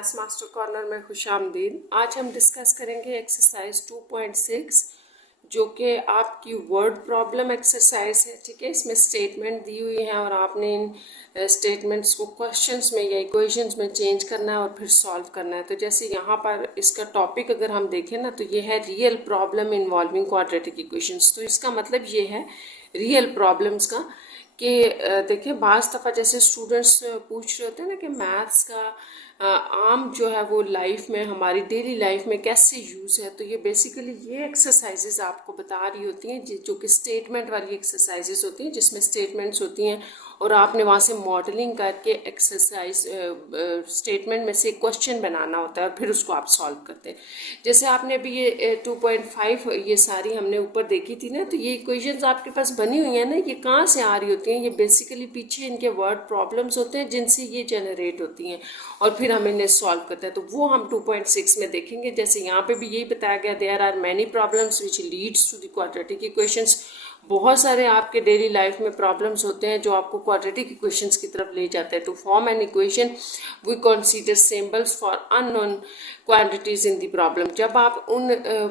Maths master corner में खुशामदीद। आज हम डिस्कस करेंगे एक्सरसाइज 2.6 जो कि आपकी वर्ड प्रॉब्लम एक्सरसाइज है। ठीक है, इसमें स्टेटमेंट दी हुई है और आपने इन स्टेटमेंट्स को क्वेश्चंस में या इक्वेशंस में चेंज करना है और फिर सॉल्व करना है। तो जैसे यहाँ पर इसका टॉपिक अगर हम देखें ना, तो ये है real problem involving quadratic equations. तो इसका मतलब ये है रियल प्रॉब्लम्स का कि देखिए बाज़ दफ़ा जैसे स्टूडेंट्स पूछ रहे होते हैं ना कि मैथ्स का आम जो है वो लाइफ में, हमारी डेली लाइफ में कैसे यूज़ है। तो ये बेसिकली ये एक्सरसाइजेज आपको बता रही होती हैं जो कि स्टेटमेंट वाली एक्सरसाइजेज होती हैं, जिसमें स्टेटमेंट्स होती हैं और आपने वहाँ से मॉडलिंग करके एक्सरसाइज स्टेटमेंट में से क्वेश्चन बनाना होता है और फिर उसको आप सॉल्व करते हैं। जैसे आपने अभी ये 2.5 ये सारी हमने ऊपर देखी थी ना, तो ये इक्वेशंस आपके पास बनी हुई हैं ना, ये कहाँ से आ रही होती हैं? ये बेसिकली पीछे इनके वर्ड प्रॉब्लम्स होते हैं जिनसे ये जनरेट होती हैं और फिर हम इन्हें सॉल्व करते हैं। तो वो हम 2.6 में देखेंगे। जैसे यहाँ पे भी यही बताया गया, there are many problems which leads to the quadratic equations. बहुत सारे आपके डेली लाइफ में प्रॉब्लम्स होते हैं जो आपको क्वाड्रेटिक इक्वेशंस की तरफ ले जाते हैं। तो form an equation we consider symbols for unknown quantities in the problem. जब आप उन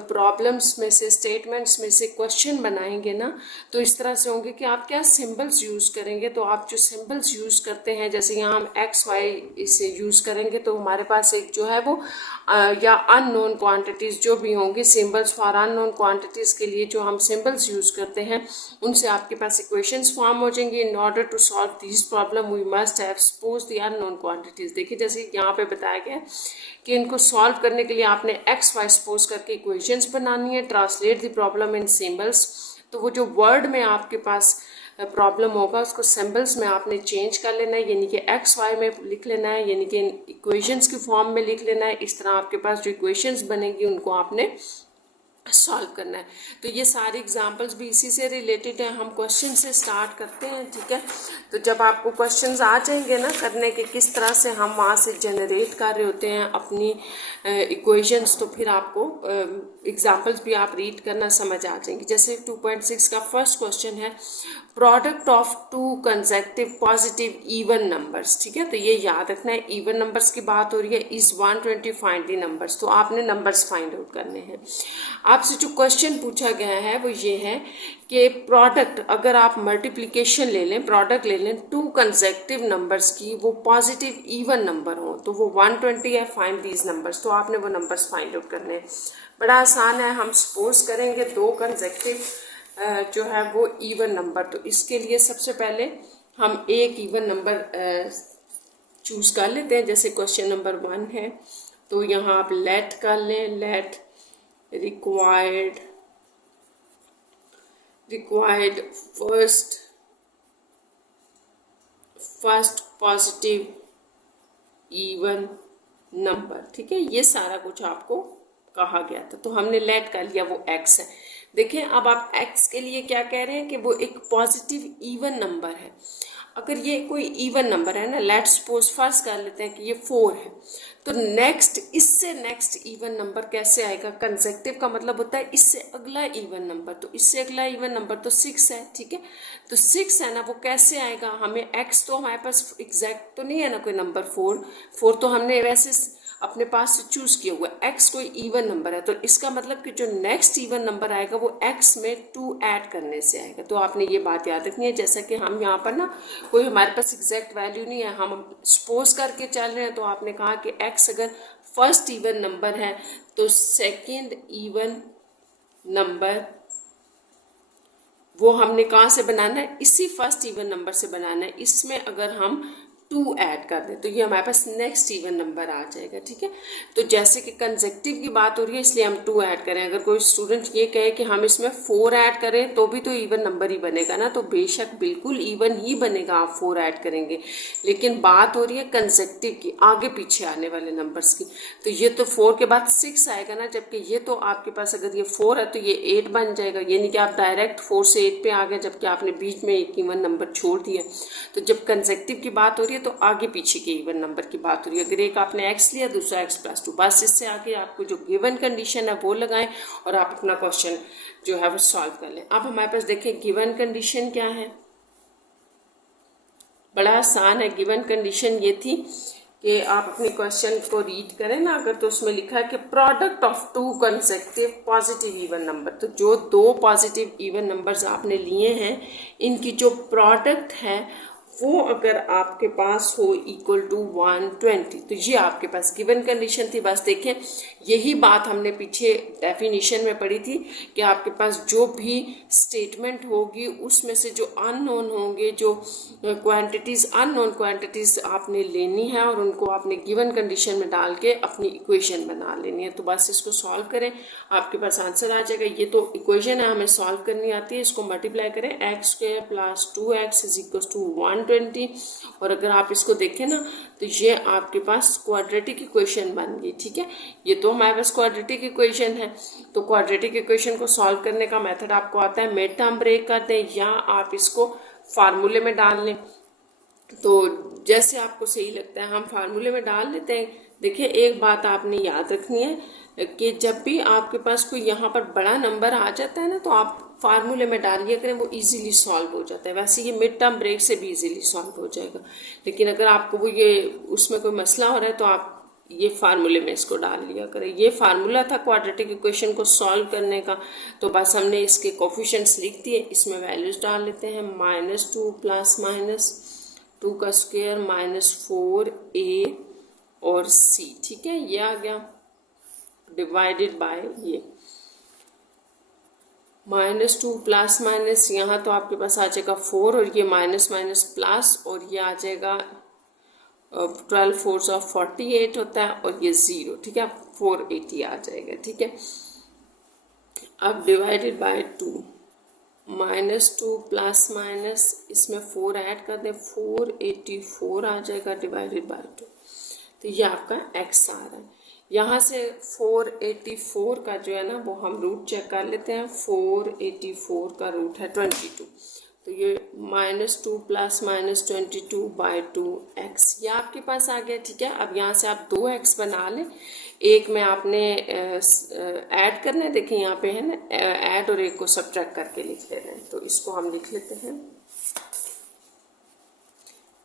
प्रॉब्लम्स में से, स्टेटमेंट्स में से क्वेश्चन बनाएंगे ना, तो इस तरह से होंगे कि आप क्या सिंबल्स यूज़ करेंगे। तो आप जो सिंबल्स यूज़ करते हैं, जैसे यहाँ हम एक्स वाई इसे यूज़ करेंगे, तो हमारे पास एक जो है वो या अननोन क्वांटिटीज़ जो भी होंगी, सिंबल्स फॉर अननोन क्वांटिटीज़ के लिए जो हम सिंबल्स यूज़ करते हैं, उनसे आपके पास इक्वेशंस फॉर्म हो जाएंगे। In order to solve this problem we must have suppose the unknown quantities. देखिए जैसे यहाँ पे बताया गया कि इनको सॉल्व करने के लिए आपने एक्स वाई सपोज करके इक्वेशंस बनानी है, translate the problem in symbols. तो वो जो वर्ड में आपके पास प्रॉब्लम होगा उसको सिंबल्स में आपने चेंज कर लेना है, यानी कि एक्स वाई में लिख लेना है, यानी कि इक्वेशंस की फॉर्म में लिख लेना है। इस तरह आपके पास जो इक्वेशंस बनेंगी उनको आपने सॉल्व करना है। तो ये सारे एग्जांपल्स भी इसी से रिलेटेड है। हम क्वेश्चन से स्टार्ट करते हैं। ठीक है, तो जब आपको क्वेश्चंस आ जाएंगे ना करने के, किस तरह से हम वहाँ से जनरेट कर रहे होते हैं अपनी इक्वेशंस, तो फिर आपको एग्जांपल्स भी आप रीड करना समझ आ जाएंगे। जैसे 2.6 का फर्स्ट क्वेश्चन है product of two consecutive positive even numbers. ठीक है, तो ये याद रखना है, इवन नंबर्स की बात हो रही है। Is 120 find the numbers. तो आपने नंबर्स फाइंड आउट करने हैं। आपसे जो क्वेश्चन पूछा गया है वो ये है कि प्रोडक्ट, अगर आप मल्टीप्लिकेशन ले लें, प्रोडक्ट ले लें टू कंसेक्टिव नंबर्स की, वो पॉजिटिव इवन नंबर हो, तो वो 120 है, फाइंड दीज नंबर्स। तो आपने वो नंबर्स फाइंड आउट करने हैं। बड़ा आसान है। हम सपोज करेंगे दो कंसेक्टिव जो है वो इवन नंबर। तो इसके लिए सबसे पहले हम एक इवन नंबर चूज कर लेते हैं। जैसे क्वेश्चन नंबर 1 है, तो यहाँ आप लेट कर लें, let required first positive even number. ठीक है, ये सारा कुछ आपको कहा गया था, तो हमने लेट कर लिया, वो x है। देखिए अब आप x के लिए क्या कह रहे हैं कि वो एक पॉजिटिव इवन नंबर है। अगर ये कोई इवन नंबर है ना, लेट्स सपोज फर्स्ट कर लेते हैं कि ये 4 है, तो नेक्स्ट, इससे नेक्स्ट इवन नंबर कैसे आएगा? कंसेक्टिव का मतलब होता है इससे अगला इवन नंबर। तो इससे अगला इवन नंबर तो 6 है। ठीक है, तो 6 है ना, वो कैसे आएगा? हमें x तो हमारे पास एग्जैक्ट तो नहीं है ना कोई नंबर 4 तो हमने वैसे अपने पास से चूज किया हुआ, x कोई इवन नंबर है, तो इसका मतलब कि जो नेक्स्ट इवन नंबर आएगा वो x में 2 ऐड करने से आएगा। तो आपने ये बात याद रखनी है। जैसा कि हम यहाँ पर ना कोई हमारे पास एग्जैक्ट वैल्यू नहीं है, हम सपोज करके चल रहे हैं, तो आपने कहा कि x अगर फर्स्ट इवन नंबर है तो सेकेंड इवन नंबर वो हमने कहाँ से बनाना है? इसी फर्स्ट इवन नंबर से बनाना है। इसमें अगर हम 2 ऐड कर दें तो ये हमारे पास नेक्स्ट इवन नंबर आ जाएगा। ठीक है, तो जैसे कि कंसेक्टिव की बात हो रही है इसलिए हम 2 ऐड करें। अगर कोई स्टूडेंट ये कहे कि हम इसमें 4 ऐड करें तो भी तो इवन नंबर ही बनेगा ना, तो बेशक बिल्कुल इवन ही बनेगा, आप 4 ऐड करेंगे। लेकिन बात हो रही है कंसेक्टिव की, आगे पीछे आने वाले नंबर्स की। तो ये तो 4 के बाद 6 आएगा ना, जबकि ये तो आपके पास अगर ये 4 है तो ये 8 बन जाएगा, यानी कि आप डायरेक्ट 4 से 8 पे आ गए, जबकि आपने बीच में एक इवन नंबर छोड़ दिया। तो जब कंसेक्टिव की बात हो रही है तो आगे पीछे के इवन नंबर की बात हो रही है। अगर एक आपने x लिया, दूसरा x+2, बस इससे आगे आपको जो गिवन कंडीशन है वो लगाएं और आप अपना क्वेश्चन जो है वो सॉल्व कर लें। अब हमारे पास देखें गिवन कंडीशन क्या है, बड़ा आसान है। गिवन कंडीशन ये थी कि आप अपने क्वेश्चन को रीड करें ना अगर, तो उसमें लिखा है कि product of 2 consecutive positive even number. तो जो 2 पॉजिटिव इवन नंबर्स आपने लिए हैं, इनकी जो प्रोडक्ट है वो अगर आपके पास हो इक्वल टू 120, तो ये आपके पास गिवन कंडीशन थी। बस देखें, यही बात हमने पीछे डेफिनेशन में पढ़ी थी कि आपके पास जो भी स्टेटमेंट होगी उसमें से जो अननोन होंगे, जो क्वांटिटीज़ अननोन क्वांटिटीज़ आपने लेनी है और उनको आपने गिवन कंडीशन में डाल के अपनी इक्वेशन बना लेनी है। तो बस इसको सॉल्व करें, आपके पास आंसर आ जाएगा। ये तो इक्वेशन है, हमें सॉल्व करनी आती है। इसको मल्टीप्लाई करें, x square plus 2x is equal to 120। और अगर आप इसको देखें ना तो ये आपके पास क्वाड्रेटिक इक्वेशन बन गई। ठीक है, ये तो हमारे पास क्वाड्रेटिक इक्वेशन है। तो क्वाड्रेटिक इक्वेशन को सॉल्व करने का मेथड आपको आता है, मिड टर्म ब्रेक कर दें या आप इसको फार्मूले में डाल लें। तो जैसे आपको सही लगता है हम फार्मूले में डाल लेते हैं। देखिए, एक बात आपने याद रखनी है कि जब भी आपके पास कोई यहाँ पर बड़ा नंबर आ जाता है ना, तो आप फार्मूले में डालिए करें, वो इजीली सॉल्व हो जाता है। वैसे ये मिड टर्म ब्रेक से भी इजीली सॉल्व हो जाएगा, लेकिन अगर आपको वो ये उसमें कोई मसला हो रहा है तो आप ये फार्मूले में इसको डाल लिया करें। ये फार्मूला था क्वाड्रेटिक इक्वेशन को सॉल्व करने का। तो बस हमने इसके कोफिशिएंट्स लिख दिए, इसमें वैल्यूज डाल लेते हैं। -2 प्लस माइनस 2 का स्क्वायर -4a और c। ठीक है, ये आ गया डिवाइडेड बाय ये -2 प्लस माइनस, यहाँ तो आपके पास आ जाएगा 4 और ये माइनस माइनस प्लस, और ये आ जाएगा 12 4 ऑफ 48 होता है और ये 0। ठीक है, 480 आ जाएगा। ठीक है, अब डिवाइडेड बाय 2, -2 प्लस माइनस इसमें 4 ऐड कर दें, 484 आ जाएगा डिवाइडेड बाय 2। तो ये आपका x आ रहा है। यहाँ से 484 का जो है ना वो हम रूट चेक कर लेते हैं। 484 का रूट है 22, तो ये -2 प्लस -22/2x ये आपके पास आ गया। ठीक है, अब यहाँ से आप 2x बना लें, एक में आपने ऐड करना है। देखिए यहाँ पे है ना ऐड, और एक को सब्ट्रैक्ट करके लिख ले रहे हैं। तो इसको हम लिख लेते हैं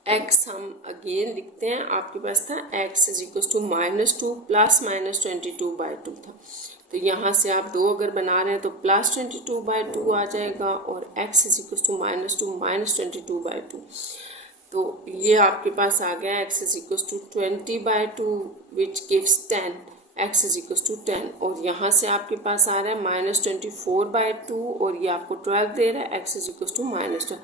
x, हम अगेन लिखते हैं। आपके पास था x is equal to -2 plus -22/2 था। तो यहाँ से आप 2 अगर बना रहे हैं तो +22/2 आ जाएगा, और x इज इक्वल टू -2 -22/2। तो ये आपके पास आ गया x is equal to 20/2 which gives 10, x is equal to 10। और यहाँ से आपके पास आ रहा है -24/2 और ये आपको 12 दे रहा है, x इज इक्वल टू -12।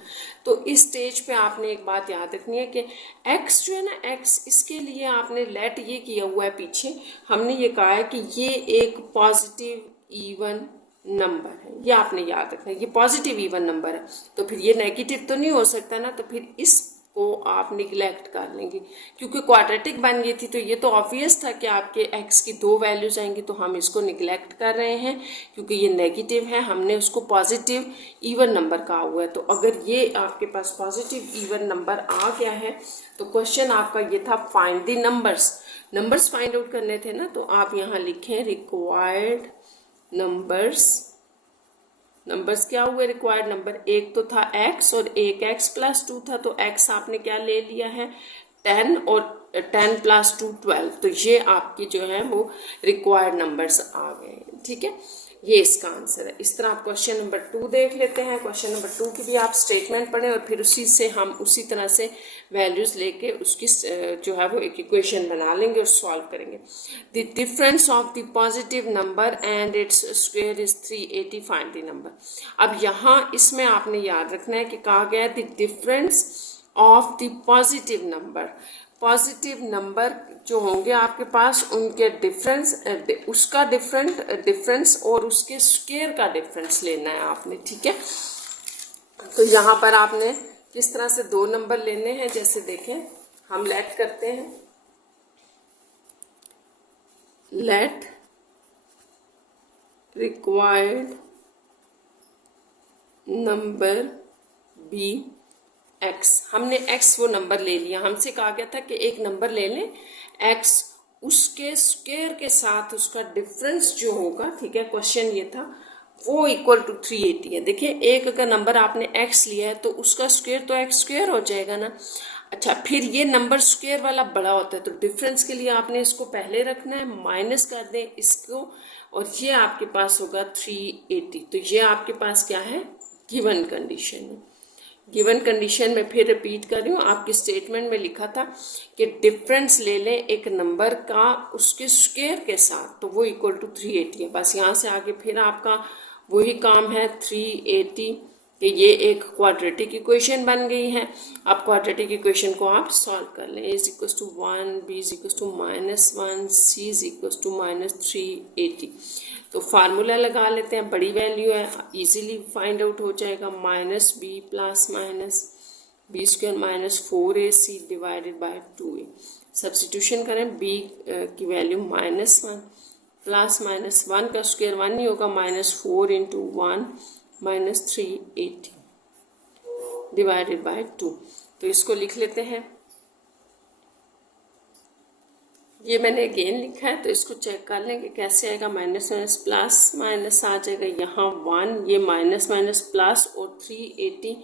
तो इस स्टेज पे आपने एक बात याद रखनी है कि x जो है ना, x इसके लिए आपने लेट ये किया हुआ है पीछे। हमने ये कहा है कि ये एक पॉजिटिव इवन नंबर है, ये आपने याद रखना है, ये पॉजिटिव इवन नंबर है। तो फिर ये नेगेटिव तो नहीं हो सकता ना, तो फिर इस को आप निगलेक्ट कर लेंगे। क्योंकि क्वाड्रेटिक बन गई थी तो ये तो ऑब्वियस था कि आपके x की 2 वैल्यूज आएंगी, तो हम इसको निगलेक्ट कर रहे हैं क्योंकि ये नेगेटिव है। हमने उसको पॉजिटिव इवन नंबर कहा हुआ है। तो अगर ये आपके पास पॉजिटिव इवन नंबर आ गया है तो क्वेश्चन आपका ये था find the numbers find out करने थे ना। तो आप यहाँ लिखें रिक्वायर्ड नंबर्स क्या हुए रिक्वायर्ड नंबर। एक तो था x और एक x प्लस 2 था, तो x आपने क्या ले लिया है 10 और 10 प्लस 2 12। तो ये आपकी जो है वो रिक्वायर्ड नंबर्स आ गए। ठीक है, ये इसका आंसर है। इस तरह आप क्वेश्चन नंबर 2 देख लेते हैं। क्वेश्चन नंबर 2 की भी आप स्टेटमेंट पढ़ें और फिर उसी से हम उसी तरह से वैल्यूज लेके उसकी जो है वो एक इक्वेशन बना लेंगे और सॉल्व करेंगे। The difference of the positive number and its square is 380, find the number. अब यहाँ इसमें आपने याद रखना है कि कहा गया है the difference of the positive number जो होंगे आपके पास, उनके डिफरेंस, उसका डिफरेंस और उसके स्क्वायर का डिफरेंस लेना है आपने। ठीक है, तो यहाँ पर आपने किस तरह से 2 नंबर लेने हैं, जैसे देखें हम लेट करते हैं, let required number be x। हमने x वो नंबर ले लिया। हमसे कहा गया था कि एक नंबर ले लें x, उसके स्क्वायर के साथ उसका डिफरेंस जो होगा, ठीक है, क्वेश्चन ये था, वो इक्वल टू 380 है। देखिए, एक अगर नंबर आपने x लिया है तो उसका स्क्वायर तो x स्क्वायर हो जाएगा ना। अच्छा, फिर ये नंबर स्क्वायर वाला बड़ा होता है, तो डिफरेंस के लिए आपने इसको पहले रखना है, माइनस कर दें इसको, और ये आपके पास होगा 380। तो ये आपके पास क्या है, गिवन कंडीशन है। गिवन कंडीशन में फिर रिपीट कर रही हूँ, आपकी स्टेटमेंट में लिखा था कि डिफरेंस ले लें एक नंबर का उसके स्क्वायर के साथ, तो वो इक्वल टू 380 है। बस यहाँ से आगे फिर आपका वही काम है, 380 कि ये एक क्वाड्रेटिक इक्वेशन बन गई है। अब क्वाड्रेटिक इक्वेशन को आप सॉल्व कर लें। a is equal to 1, b is equal to -1, c is equal to -380। तो फार्मूला लगा लेते हैं, बड़ी वैल्यू है, इजीली फाइंड आउट हो जाएगा। -b plus minus b square -4ac divided by 2a। Substitution करें, b की वैल्यू -1 प्लस -1 का स्क्वायर 1 नहीं होगा, -4 इंटू 1 -380 डिवाइडेड बाय 2। तो इसको लिख लेते हैं, ये मैंने अगेन लिखा है, तो इसको चेक कर लें कि कैसे आएगा। माइनस माइनस प्लस माइनस आ जाएगा, यहाँ 1, ये माइनस माइनस प्लस, और 380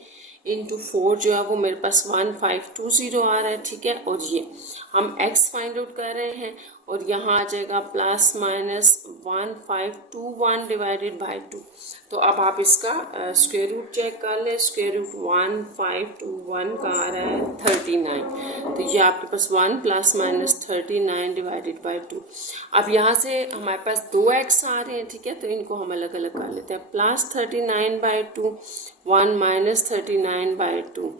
इंटू 4 जो है वो मेरे पास 1520 आ रहा है, ठीक है। और ये हम x फाइंड आउट कर रहे हैं, और यहाँ आ जाएगा प्लस माइनस 1521 डिवाइडेड बाय 2। तो अब आप इसका स्क्वायर रूट चेक कर लें। स्क्वायर रूट 1521 का आ रहा है 39। तो ये आपके पास 1 प्लस माइनस 39 डिवाइडेड बाय 2। अब यहाँ से हमारे पास 2x आ रहे हैं, ठीक है, तो इनको हम अलग अलग कर लेते हैं। प्लस 39 बाय 2, 1 माइनस 39 बाय 2,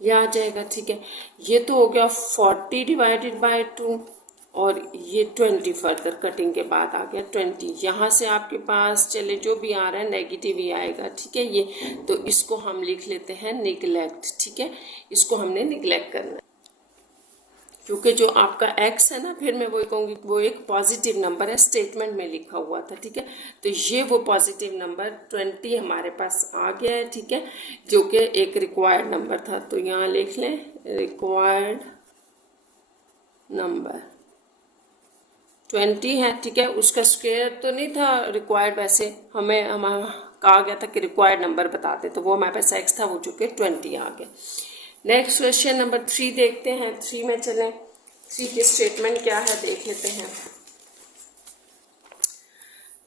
ये आ जाएगा, ठीक है। ये तो हो गया 40 डिवाइडेड बाय 2, और ये 20 फर्दर कटिंग के बाद आ गया 20। यहाँ से आपके पास चले जो भी आ रहा है नेगेटिव ही आएगा, ठीक है। ये तो इसको हम लिख लेते हैं निगलेक्ट, ठीक है, इसको हमने निगलेक्ट करना है, क्योंकि जो आपका x है ना, फिर मैं वही कहूँगी वो एक पॉजिटिव नंबर है, स्टेटमेंट में लिखा हुआ था, ठीक है। तो ये वो पॉजिटिव नंबर 20 हमारे पास आ गया है, ठीक है, जो कि एक रिक्वायर्ड नंबर था। तो यहाँ लिख लें रिक्वायर्ड नंबर 20 है, ठीक है। उसका स्क्वायर तो नहीं था रिक्वायर्ड, वैसे हमें कहा गया था कि रिक्वायर्ड नंबर बताते, तो वो हमारे पास x था, वो जो कि 20 आ गया। नेक्स्ट क्वेश्चन नंबर 3 देखते हैं। 3 में चलें, 3 की स्टेटमेंट क्या है देख लेते हैं।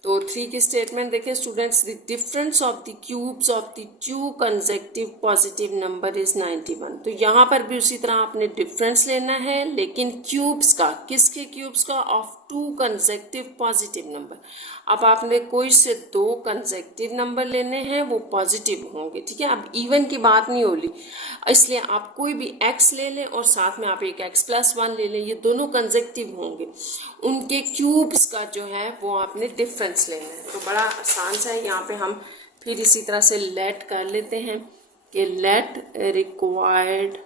तो 3 की स्टेटमेंट देखिए students, the difference of the cubes of the 2 consecutive positive number is 91। तो यहाँ पर भी उसी तरह आपने डिफरेंस लेना है, लेकिन क्यूब्स का, किसके क्यूब्स का, ऑफ 2 कंसेक्टिव पॉजिटिव नंबर। अब आपने कोई से 2 कंसेक्टिव नंबर लेने हैं, वो पॉजिटिव होंगे, ठीक है। अब इवन की बात नहीं हो रही, इसलिए आप कोई भी x ले लें और साथ में आप एक x प्लस 1 ले लें, ये दोनों कंसेक्टिव होंगे, उनके क्यूब्स का जो है वो आपने डिफरेंस लेना है। तो बड़ा आसान सा है, यहाँ पे हम फिर इसी तरह से लेट कर लेते हैं कि लेट रिक्वायर्ड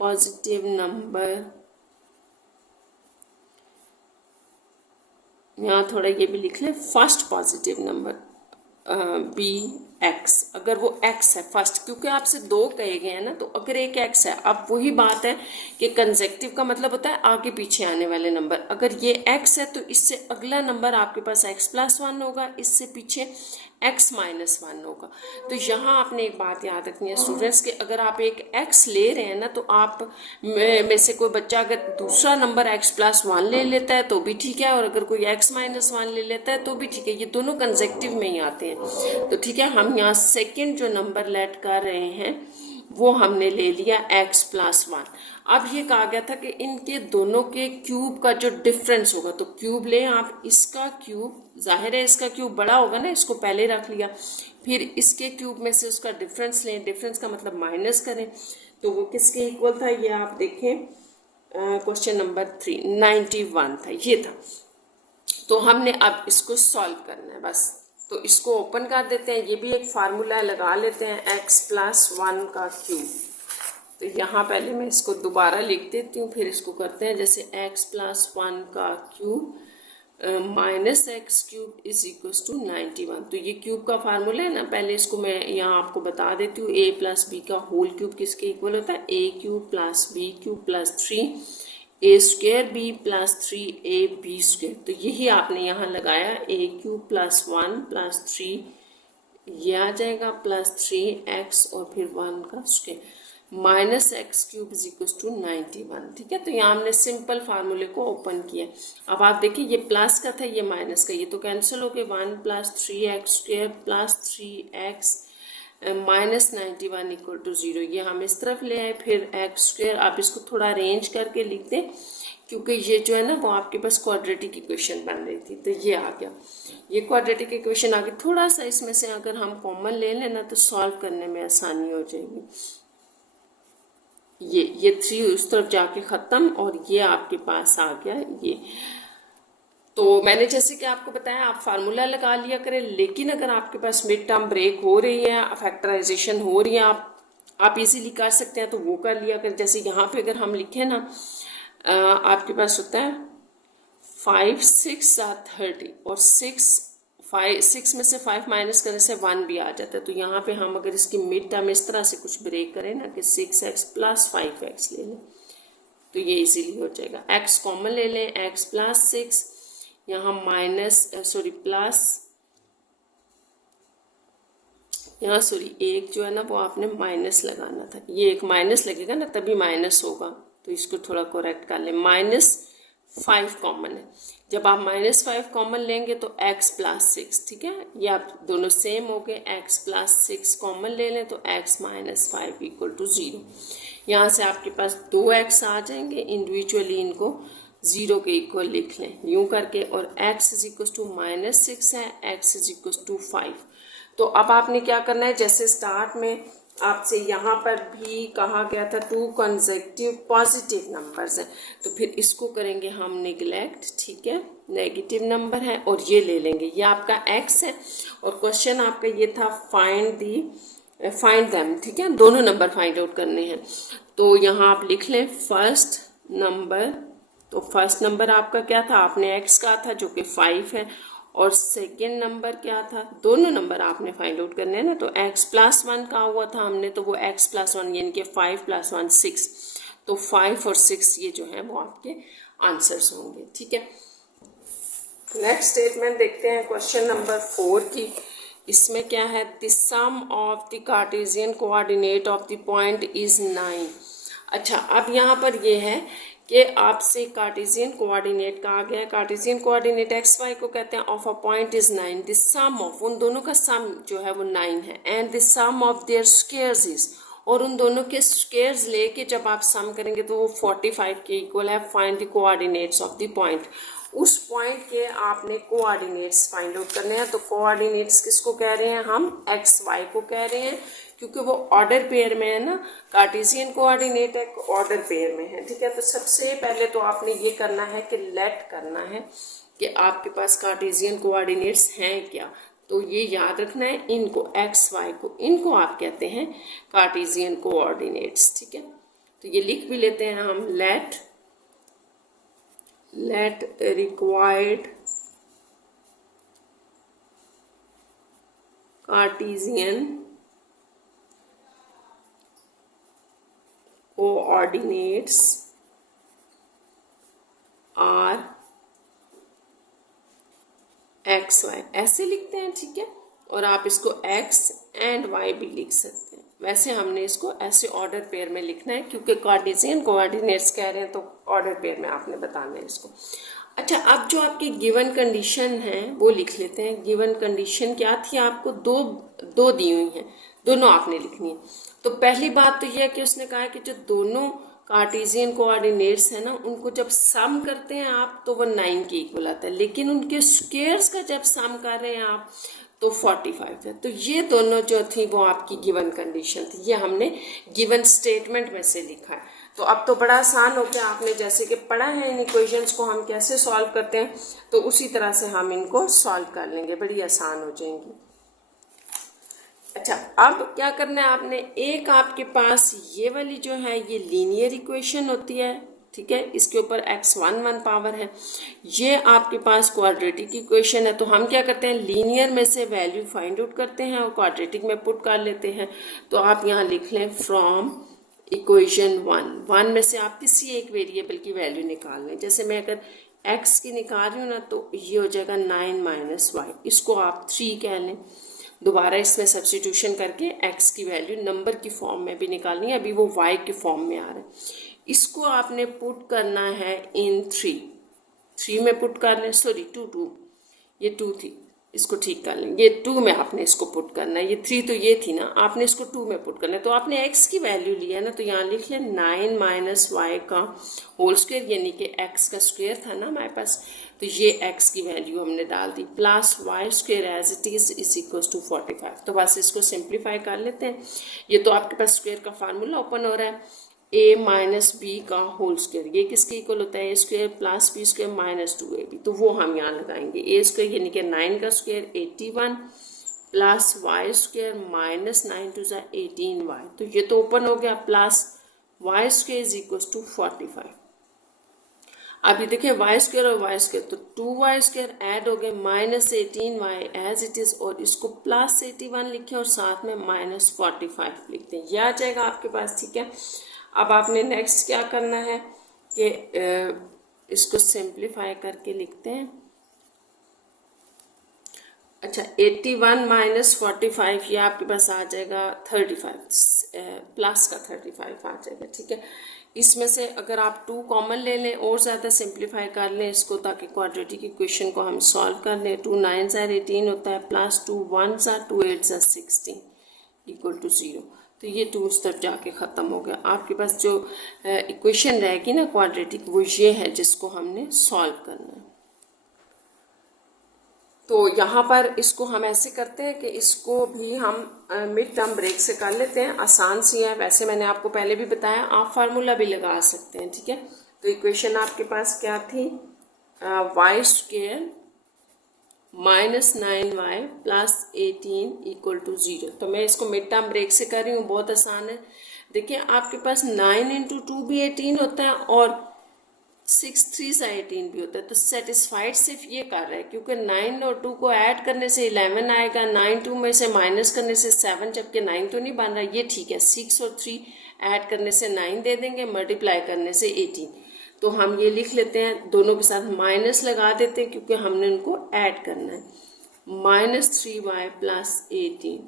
पॉजिटिव नंबर, यहाँ थोड़ा ये भी लिख लें, first positive number be x. अगर वो एक्स है फर्स्ट, क्योंकि आपसे 2 कहे गए हैं ना, तो अगर एक एक्स है, अब वही बात है कि कंसेक्टिव का मतलब होता है आगे पीछे आने वाले नंबर। अगर ये एक्स है तो इससे अगला नंबर आपके पास एक्स प्लस 1 होगा, इससे पीछे एक्स माइनस 1 होगा। तो यहाँ आपने एक बात याद रखनी है स्टूडेंट्स कि अगर आप एक एक्स ले रहे हैं ना, तो आप में से कोई बच्चा अगर दूसरा नंबर एक्स प्लस 1 ले लेता है तो भी ठीक है, और अगर कोई एक्स माइनस 1 ले लेता है तो भी ठीक है, ये दोनों कंसेक्टिव में ही आते हैं। तो ठीक है, हम यहाँ सेकेंड जो नंबर लेट कर रहे हैं वो हमने ले लिया x प्लस 1। अब ये कहा गया था कि इनके दोनों के क्यूब का जो डिफरेंस होगा, तो क्यूब लें आप, इसका क्यूब, जाहिर है इसका क्यूब बड़ा होगा ना, इसको पहले रख लिया, फिर इसके क्यूब में से उसका डिफरेंस लें, डिफरेंस का मतलब माइनस करें, तो वो किसके इक्वल था, ये आप देखें क्वेश्चन नंबर 3 91 था, ये था। तो हमने अब इसको सॉल्व करना है बस। तो इसको ओपन कर देते हैं, ये भी एक फार्मूला लगा लेते हैं, x प्लस 1 का क्यूब। तो यहाँ पहले मैं इसको दोबारा लिख देती हूँ, फिर इसको करते हैं, जैसे x प्लस 1 का cube minus x cube is equal to 91। तो ये क्यूब का फार्मूला है ना, पहले इसको मैं यहाँ आपको बता देती हूँ। a प्लस बी का होल क्यूब किसके इक्वल होता है, a cube plus b cube plus 3 a square b plus 3a b square. तो यही आपने यहाँ लगाया, a क्यूब प्लस 1 प्लस 3, ये आ जाएगा प्लस 3x और फिर 1 का square. Minus x cube is equal to 91। ठीक है, तो यहाँ हमने सिंपल फार्मूले को ओपन किया। अब आप देखिए ये प्लस का था, ये माइनस का, ये तो कैंसिल हो गए। 1 + 3x² + 3x minus 91 equal to 0। ये हम इस तरफ ले आए। फिर x², आप इसको थोड़ा अरेंज करके लिख दें क्योंकि ये जो है ना वो आपके पास क्वाड्रेटिक इक्वेशन बन रही थी, तो ये आ गया, ये क्वाड्रेटिक इक्वेशन आ गई। थोड़ा सा इसमें से अगर हम कॉमन ले लें ना तो सॉल्व करने में आसानी हो जाएगी। ये 3 उस तरफ जाके ख़त्म और ये आपके पास आ गया ये। तो मैंने जैसे कि आपको बताया आप फार्मूला लगा लिया करें, लेकिन अगर आपके पास मिड टर्म ब्रेक हो रही है, फैक्टराइजेशन हो रही है, आप इजीली कर सकते हैं तो वो कर लिया करें। जैसे यहाँ पे अगर हम लिखें ना, आपके पास होता है 5 6 30 और 6 में से 5 माइनस करने से 1 भी आ जाता है। तो यहाँ पे हम अगर इसकी मिड टर्म इस तरह से कुछ ब्रेक करें ना कि 6x + 5x ले लें तो ये इजीली हो जाएगा। x कॉमन ले लें, x + 6, यहाँ एक जो है ना वो आपने माइनस लगाना था, ये एक माइनस लगेगा ना तभी माइनस होगा, तो इसको थोड़ा करेक्ट कर लें। -5 कॉमन है, जब आप -5 कॉमन लेंगे तो x + 6, ठीक है, ये आप दोनों सेम हो गए। x + 6 कॉमन ले लें तो x - 5 इक्वल टू 0। यहाँ से आपके पास 2x आ जाएंगे, इंडिविजुअली इनको 0 के इक्वल लिख लें यूं करके, और x इज इक्वल टू -6 है, x इज इक्वल टू 5। तो अब आपने क्या करना है, जैसे स्टार्ट में आपसे यहाँ पर भी कहा गया था 2 कंसेक्यूटिव पॉजिटिव नंबर्स हैं, तो फिर इसको करेंगे हम निगलेक्ट, ठीक है, नेगेटिव नंबर है और ये ले लेंगे, ये आपका x है और क्वेश्चन आपका ये था फाइंड देम, ठीक है, दोनों नंबर फाइंड आउट करने हैं। तो यहाँ आप लिख लें फर्स्ट नंबर, तो फर्स्ट नंबर आपका क्या था, आपने x कहा था जो कि 5 है, और सेकेंड नंबर क्या था, दोनों नंबर आपने फाइंड आउट करने हैं ना, तो x + 1 कहा हुआ था हमने, तो वो x + 1 यानी कि 5 + 1 6, तो 5 और 6 ये जो है वो आपके आंसर्स होंगे। ठीक है, नेक्स्ट स्टेटमेंट देखते हैं क्वेश्चन नंबर 4 की। इसमें क्या है, the sum of the Cartesian coordinate of the point is 9। अच्छा, अब यहाँ पर ये है कि आपसे कार्टेशियन कोऑर्डिनेट कहा गया है, कार्टेशियन कोऑर्डिनेट एक्स वाई को कहते हैं, of a point is 9, the sum of, उन दोनों का सम जो है वो 9 है, and the sum of their squares is, और उन दोनों के स्क्वायर्स लेके जब आप सम करेंगे तो वो 45 के इक्वल है। Find the coordinates of the point, उस पॉइंट के आपने कोऑर्डिनेट्स फाइंड आउट करने हैं। तो कोऑर्डिनेट्स किसको कह रहे हैं हम, एक्स वाई को कह रहे हैं, क्योंकि वो ऑर्डर पेयर में है ना, कार्टेशियन कोऑर्डिनेट है, ऑर्डर पेयर में है। ठीक है, तो सबसे पहले तो आपने ये करना है कि लेट करना है कि आपके पास कार्टेशियन कोऑर्डिनेट्स हैं क्या, तो ये याद रखना है, इनको एक्स वाई को, इनको आप कहते हैं कार्टेशियन कोऑर्डिनेट्स। ठीक है, तो ये लिख भी लेते हैं हम, let required Cartesian coordinates are x y, ऐसे लिखते हैं। ठीक है, और आप इसको x एंड y भी लिख सकते हैं, वैसे हमने इसको ऐसे ऑर्डर पेयर में लिखना है क्योंकि कार्टेशियन कोऑर्डिनेट्स कह रहे हैं तो ऑर्डर पेयर में आपने बताना है इसको। अच्छा, अब जो आपकी गिवन कंडीशन है वो लिख लेते हैं। गिवन कंडीशन क्या थी, आपको दो दी हुई हैं, दोनों आपने लिखनी है। तो पहली बात तो यह है कि उसने कहा है कि जो दोनों कार्टेशियन कोऑर्डिनेट्स है ना, उनको जब सम करते हैं आप तो वो 9 के इक्वल आता है, लेकिन उनके स्क्वायर्स का जब सम कर रहे हैं आप तो 45 है। तो ये दोनों जो थी वो आपकी गिवन कंडीशन थी, ये हमने गिवन स्टेटमेंट में से लिखा है। तो अब तो बड़ा आसान हो गया, आपने जैसे कि पढ़ा है इन इक्वेशंस को हम कैसे सॉल्व करते हैं, तो उसी तरह से हम इनको सॉल्व कर लेंगे, बड़ी आसान हो जाएंगी। अच्छा, अब क्या करना है आपने, एक आपके पास ये वाली जो है ये लीनियर इक्वेशन होती है, ठीक है, इसके ऊपर x1 पावर है, ये आपके पास क्वाड्रेटिक इक्वेशन है। तो हम क्या करते हैं, लीनियर में से वैल्यू फाइंड आउट करते हैं और क्वाड्रेटिक में पुट कर लेते हैं। तो आप यहाँ लिख लें फ्रॉम इक्वेशन 1 में से आप किसी एक वेरिएबल की वैल्यू निकाल लें। जैसे मैं अगर x की निकाल रही हूँ ना, तो ये हो जाएगा 9 - y, इसको आप 3 कह लें। दोबारा इसमें सब्स्टिट्यूशन करके x की वैल्यू नंबर की फॉर्म में भी निकालनी है, अभी वो y की फॉर्म में आ रहा है। इसको आपने पुट करना है इन 3 में पुट कर लें, सॉरी 2 ये 2 थी, इसको ठीक कर लें, ये 2 में आपने इसको पुट करना है, ये 3 तो ये थी ना, आपने इसको 2 में पुट करना है। तो आपने x की वैल्यू लिया ना, तो यहाँ लिख लिया 9 माइनस वाई का होल स्क्वायर, यानी कि x का स्क्वायर था ना हमारे पास, तो ये x की वैल्यू हमने डाल दी, plus Y square as it is equal to 45। तो बस इसको सिंप्लीफाई कर लेते हैं। ये तो आपके पास स्क्वायर का फार्मूला ओपन हो रहा है, a माइनस बी का होल स्क्वायर, ये किसके इक्वल होता है, A square plus B square minus 2ab, तो वो हम यहाँ लगाएंगे। ए स्क्वायर यानी कि 9 का square 81 plus Y square minus 9 two ज़ा 18y, तो ये तो ओपन हो गया, plus Y square is equal to 45। अब ये देखिए वाई स्क्वायर और वाई स्क्वायर, तो 2y स्क्वायर ऐड हो गए minus 18y as it is, और इसको प्लस 81 लिखे और साथ में माइनस 45 लिखते हैं, यह आ जाएगा आपके पास। ठीक है, अब आपने नेक्स्ट क्या करना है कि इसको सिंप्लीफाई करके लिखते हैं। अच्छा, 81 माइनस 45 ये आपके पास आ जाएगा 35, प्लस का 35 आ जाएगा। ठीक है, इसमें से अगर आप 2 कॉमन ले लें और ज़्यादा सिंप्लीफाई कर लें इसको, ताकि क्वाड्रेटिक इक्वेशन को हम सॉल्व कर लें। 2 9 ज़ा 18 होता है, प्लस 2 1 ज़ा 2 8 ज़ा 16 इक्वल टू 0, तो ये 2 उस तरफ जाके ख़त्म हो गया। आपके पास जो इक्वेशन रहेगी ना क्वाड्रेटिक, वो ये है जिसको हमने सॉल्व करना है। तो यहाँ पर इसको हम ऐसे करते हैं कि इसको भी हम मिड टर्म ब्रेक से कर लेते हैं, आसान सी है, वैसे मैंने आपको पहले भी बताया, आप फार्मूला भी लगा सकते हैं। ठीक है, तो इक्वेशन आपके पास क्या थी, y square minus 9y plus 18 equal to 0। तो मैं इसको मिड टर्म ब्रेक से कर रही हूँ, बहुत आसान है। देखिए आपके पास 9 इंटू 2 भी 18 होता है और 6 3 सा 18 भी होता है, तो सेटिस्फाइड सिर्फ ये कर रहा है, क्योंकि 9 और 2 को ऐड करने से 11 आएगा, 9 2 में से माइनस करने से 7, जबकि 9 तो नहीं बन रहा, ये ठीक है। 6 और 3 ऐड करने से 9 दे देंगे, मल्टीप्लाई करने से 18, तो हम ये लिख लेते हैं, दोनों के साथ माइनस लगा देते हैं क्योंकि हमने उनको ऐड करना है, माइनस 3y प्लस 18।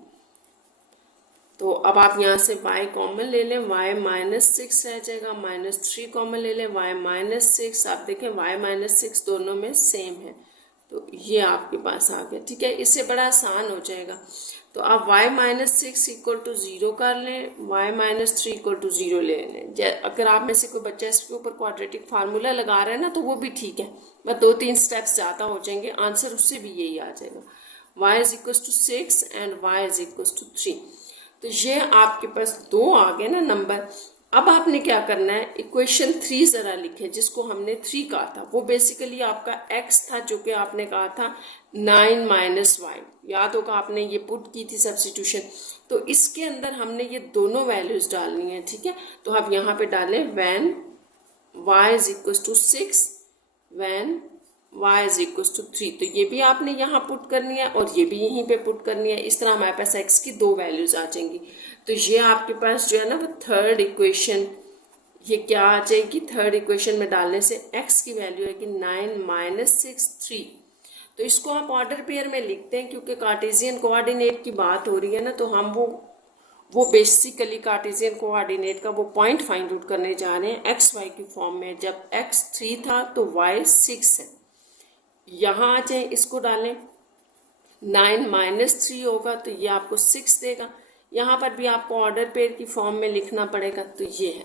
तो अब आप यहाँ से y कॉमन ले लें, y माइनस 6 रह जाएगा, माइनस 3 कॉमन ले लें, y माइनस 6, आप देखें y माइनस 6 दोनों में सेम है, तो ये आपके पास आ गया। ठीक है, इससे बड़ा आसान हो जाएगा। तो आप y माइनस 6 इक्वल टू 0 कर लें, y माइनस 3 इक्वल टू 0 ले लें। अगर आप में से कोई बच्चा इसके ऊपर क्वाड्रेटिक फार्मूला लगा रहा है ना, तो वो भी ठीक है, बस 2-3 स्टेप्स ज़्यादा हो जाएंगे, आंसर उससे भी यही आ जाएगा, y is equal to 6 and y is equal to 3। तो ये आपके पास 2 आ गए ना नंबर। अब आपने क्या करना है, इक्वेशन 3 ज़रा लिखें, जिसको हमने 3 कहा था, वो बेसिकली आपका x था, जो कि आपने कहा था 9 माइनस वाई, याद होगा आपने ये पुट की थी सब्स्टिट्यूशन। तो इसके अंदर हमने ये दोनों वैल्यूज़ डालनी है। ठीक है, तो आप यहाँ पे डालें when y is equal to 6, when y is equal to 3, तो ये भी आपने यहाँ पुट करनी है और ये भी यहीं पे पुट करनी है। इस तरह हमारे पास x की 2 वैल्यूज आ जाएंगी। तो ये आपके पास जो है ना वो थर्ड इक्वेशन, ये क्या आ जाएगी, थर्ड इक्वेशन में डालने से x की वैल्यू है कि 9 माइनस 6 3। तो इसको आप ऑर्डर पेयर में लिखते हैं, क्योंकि कार्टेशियन कोऑर्डिनेट की बात हो रही है ना, तो हम वो बेसिकली कार्टेशियन कोऑर्डिनेट का वो पॉइंट फाइंड आउट करने जा रहे हैं एक्स वाई की फॉर्म में। जब x 3 था तो y 6 है, यहाँ आ जाए, इसको डालें, 9 माइनस 3 होगा तो ये आपको 6 देगा। यहाँ पर भी आपको ऑर्डर पेयर की फॉर्म में लिखना पड़ेगा, तो ये है।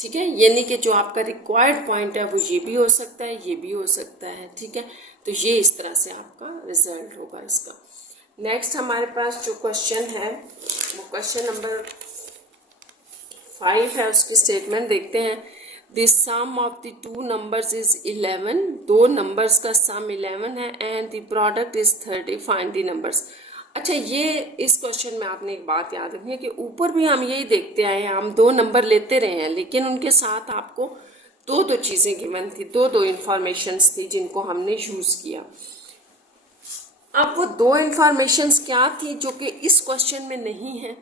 ठीक है, यानी कि जो आपका रिक्वायर्ड पॉइंट है वो ये भी हो सकता है, ये भी हो सकता है। ठीक है, तो ये इस तरह से आपका रिजल्ट होगा इसका। नेक्स्ट हमारे पास जो क्वेश्चन है वो क्वेश्चन नंबर 5 है, उसकी स्टेटमेंट देखते हैं। The sum of the two numbers is 11, दो नंबर्स का सम 11 है, and the product is 30, find the numbers। अच्छा, ये इस क्वेश्चन में आपने एक बात याद रखनी है कि ऊपर भी हम यही देखते आए हैं, हम 2 नंबर लेते रहे हैं, लेकिन उनके साथ आपको दो चीज़ें गिवन थी, दो इंफॉर्मेशंस थी जिनको हमने यूज़ किया। अब वो 2 इंफॉर्मेशंस क्या थी जो कि इस क्वेश्चन में नहीं है,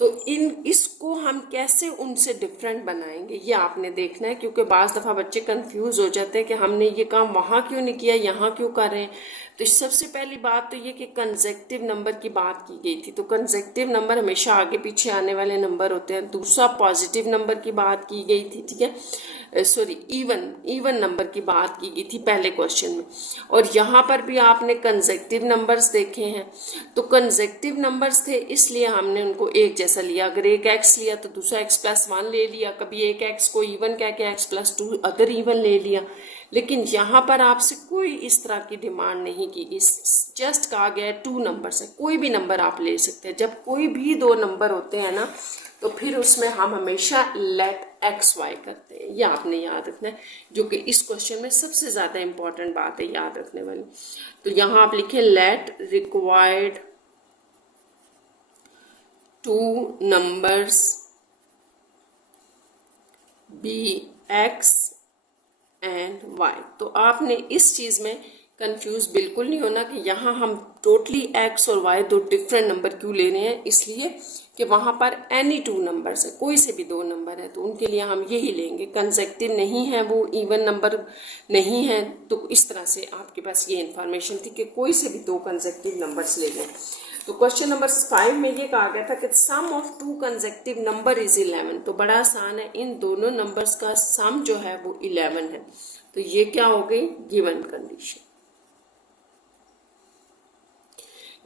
तो इसको हम कैसे उनसे डिफरेंट बनाएंगे ये आपने देखना है, क्योंकि बाज़ दफ़ा बच्चे कंफ्यूज हो जाते हैं कि हमने ये काम वहाँ क्यों नहीं किया, यहाँ क्यों कर रहे हैं। तो सबसे पहली बात तो ये कि कंसेक्टिव नंबर की बात की गई थी, तो कंसेक्टिव नंबर हमेशा आगे पीछे आने वाले नंबर होते हैं। दूसरा पॉजिटिव नंबर की बात की गई थी, ठीक है, सॉरी इवन नंबर की बात की गई थी पहले क्वेश्चन में। और यहाँ पर भी आपने कंसेक्टिव नंबर्स देखे हैं, तो कंसेक्टिव नंबर्स थे इसलिए हमने उनको एक जैसा लिया। अगर एक एक्स लिया तो दूसरा x+1 ले लिया, कभी एक एक्स को इवन कह के x+2 अदर इवन ले लिया। लेकिन यहाँ पर आपसे कोई इस तरह की डिमांड नहीं की गई, जस्ट कहा गया है 2 नंबर्स है, कोई भी नंबर आप ले सकते हैं। जब कोई भी 2 नंबर होते हैं ना, तो फिर उसमें हम हमेशा लेट एक्स वाई करते हैं, ये आपने याद रखना है, जो कि इस क्वेश्चन में सबसे ज़्यादा इंपॉर्टेंट बात है याद रखने वाली। तो यहाँ आप लिखें let required 2 numbers be x and y. तो आपने इस चीज़ में कंफ्यूज बिल्कुल नहीं होना कि यहाँ हम टोटली एक्स और वाई 2 डिफरेंट नंबर क्यों ले रहे हैं, इसलिए कि वहाँ पर एनी 2 नंबर्स है, कोई से भी 2 नंबर है तो उनके लिए हम यही लेंगे। कंसेक्टिव नहीं है, वो इवन नंबर नहीं है, तो इस तरह से आपके पास ये इन्फॉर्मेशन थी कि कोई से भी 2 कंसेक्टिव नंबर्स ले लें। तो क्वेश्चन नंबर 5 में ये कहा गया था कि सम ऑफ 2 कंसेक्टिव नंबर इज 11। तो बड़ा आसान है, इन दोनों नंबर्स का सम जो है वो 11 है। तो ये क्या हो गई, given condition.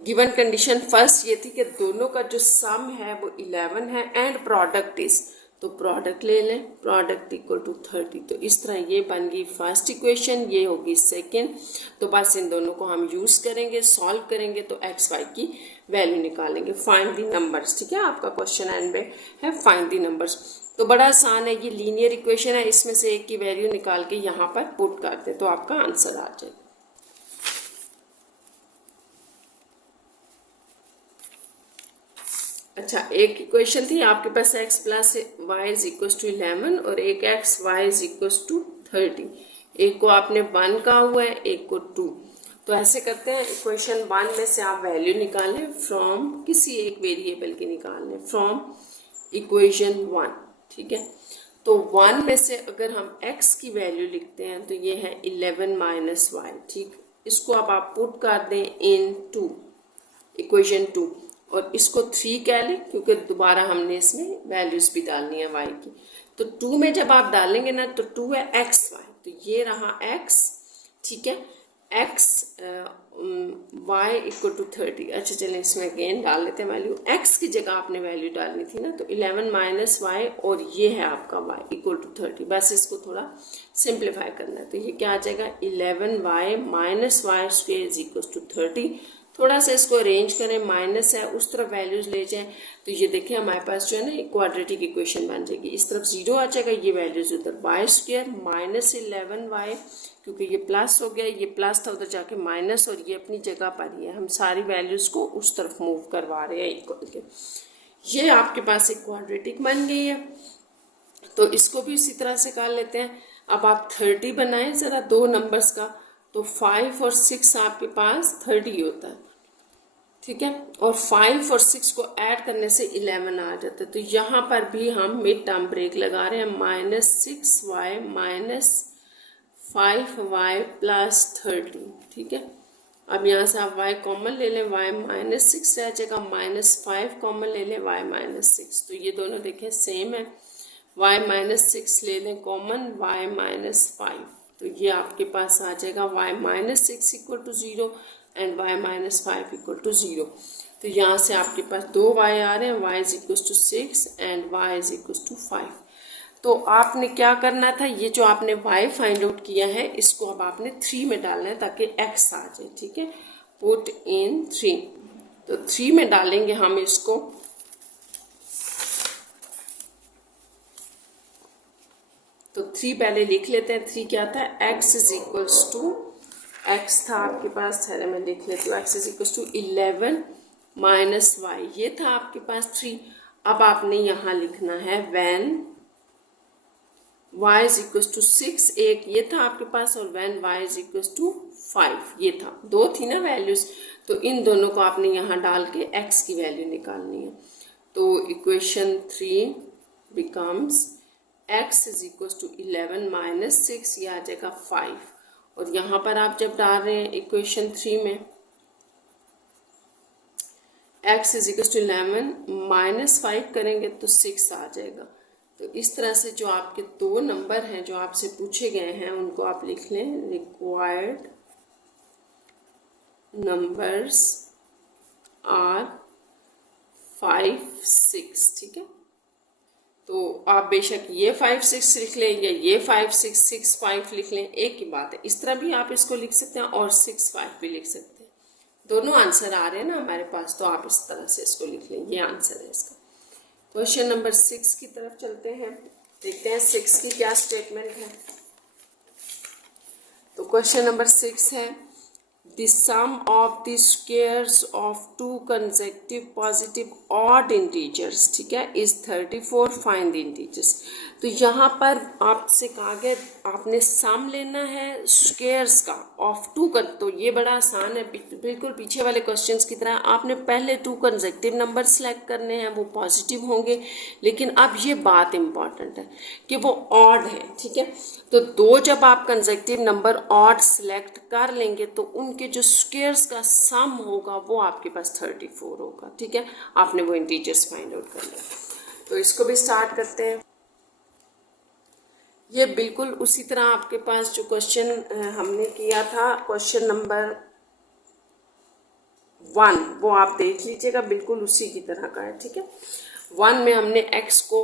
Given condition first ये थी कि दोनों का जो सम है वो 11 है एंड प्रोडक्ट इज, तो प्रोडक्ट ले लें, प्रोडक्ट इक्वल टू 30। तो इस तरह ये बन गई फर्स्ट इक्वेशन, ये होगी सेकेंड। तो बस इन दोनों को हम यूज़ करेंगे, सॉल्व करेंगे तो एक्स वाई की वैल्यू निकालेंगे। फाइंड दी नंबर्स, ठीक है, आपका क्वेश्चन एंड में है फाइंड दी नंबर्स। तो बड़ा आसान है, ये लीनियर इक्वेशन है, इसमें से एक की वैल्यू निकाल के यहाँ पर पुट कर दें तो आपका आंसर आ जाएगा। अच्छा, एक इक्वेशन थी आपके पास x plus y is equal to 11 और एक x y is equal to 30। एक को आपने 1 कहा हुआ है, एक को 2। तो ऐसे करते हैं, इक्वेशन 1 में से आप वैल्यू निकालें फ्रॉम किसी एक वेरिएबल की निकालने, फ्रॉम इक्वेशन 1, ठीक है। तो 1 में से अगर हम x की वैल्यू लिखते हैं तो ये है 11 माइनस वाई, ठीक। इसको अब आप पुट कर दें इन 2, इक्वेशन 2, और इसको 3 कह लें क्योंकि दोबारा हमने इसमें वैल्यूज भी डालनी है y की। तो 2 में जब आप डालेंगे ना तो 2 है एक्स वाई, तो ये रहा x, ठीक है, x y इक्वल टू 30। अच्छा चलें इसमें अगेन डाल लेते हैं वैल्यू, x की जगह आपने वैल्यू डालनी थी ना, तो 11 माइनस वाई और ये है आपका y इक्वल टू 30। बस इसको थोड़ा सिंप्लीफाई करना है, तो ये क्या आ जाएगा 11y minus y square is equal to 30। थोड़ा सा इसको अरेंज करें, माइनस है उस तरफ वैल्यूज ले जाएं तो ये देखिए हमारे पास जो है ना क्वाड्रेटिक इक्वेशन बन जाएगी। इस तरफ 0 आ जाएगा, ये वैल्यूज उधर वाई स्क्वायर माइनस 11y, क्योंकि ये प्लस हो गया, ये प्लस था उधर जाके माइनस, और ये अपनी जगह पर ही है, हम सारी वैल्यूज को उस तरफ मूव करवा रहे हैं इक्वल के। ये आपके पास एक क्वाड्रेटिक बन गई है, तो इसको भी इसी तरह से कर लेते हैं। अब आप 30 बनाएं ज़रा 2 नंबर्स का, तो 5 और 6 आपके पास 30 होता है, ठीक है, और 5 और 6 को ऐड करने से 11 आ जाता है। तो यहाँ पर भी हम मिड टर्म ब्रेक लगा रहे हैं, minus 6y minus 5y plus 30, ठीक है। अब यहाँ से आप y कॉमन ले लें, y माइनस 6 रह जाएगा, माइनस 5 कॉमन ले लें, y माइनस 6, तो ये दोनों देखें सेम है। y माइनस 6 ले लें कॉमन, y माइनस 5, तो ये आपके पास आ जाएगा y minus 6 equal to 0 and y minus 5 equal to 0। तो यहाँ से आपके पास 2 y आ रहे हैं, y is equal to 6 and y is equal to 5। तो आपने क्या करना था, ये जो आपने y फाइंड आउट किया है इसको अब आपने 3 में डालना है ताकि x आ जाए, ठीक है। पुट इन 3, तो 3 में डालेंगे हम इसको, तो 3 पहले लिख लेते हैं। 3 क्या था, x is equals to, x था आपके पास, है मैं लिख लेती हूँ, x is equals to 11 minus y, ये था आपके पास 3। अब आपने यहाँ लिखना है when y is equals to 6, एक ये था आपके पास, और when y is equals to 5, ये था, 2 थी ना वैल्यूज, तो इन दोनों को आपने यहाँ डाल के x की वैल्यू निकालनी है। तो equation 3 becomes x is equals to 11 minus 6, ये आ जाएगा 5, और यहाँ पर आप जब डाल रहे हैं इक्वेशन 3 में x is equal to 11 minus 5 करेंगे तो 6 आ जाएगा। तो इस तरह से जो आपके दो नंबर हैं जो आपसे पूछे गए हैं उनको आप लिख लें, रिक्वायर्ड नंबर्स आर 5, 6, ठीक है। तो आप बेशक ये 5, 6 लिख लें या ये 5, 6, 6, 5 लिख लें, एक ही बात है। इस तरह भी आप इसको लिख सकते हैं और 6, 5 भी लिख सकते हैं। दोनों आंसर आ रहे हैं ना हमारे पास, तो आप इस तरह से इसको लिख लें, ये आंसर है इसका। क्वेश्चन नंबर 6 की तरफ चलते हैं, देखते हैं 6 की क्या स्टेटमेंट है। तो क्वेश्चन नंबर 6 है, the sum of the squares of two consecutive positive odd integers, ठीक है, is 34, find the integers। तो यहाँ पर आपसे कहा गया आपने सम लेना है स्क्वेयर्स का ऑफ टू कर, तो ये बड़ा आसान है, बिल्कुल पीछे वाले क्वेश्चंस की तरह। आपने पहले टू कंसेक्टिव नंबर सेलेक्ट करने हैं, वो पॉजिटिव होंगे, लेकिन अब ये बात इम्पॉर्टेंट है कि वो ऑड है, ठीक है। तो दो जब आप कंसेक्टिव नंबर ऑड सेलेक्ट कर लेंगे तो उनके जो स्क्वेयर्स का सम होगा वो आपके पास 34 होगा, ठीक है। आपने वो इंटीजर्स फाइंड आउट कर लिया। तो इसको भी स्टार्ट करते हैं। ये बिल्कुल उसी तरह आपके पास जो क्वेश्चन हमने किया था क्वेश्चन नंबर 1, वो आप देख लीजिएगा, बिल्कुल उसी की तरह का है, ठीक है। 1 में हमने x को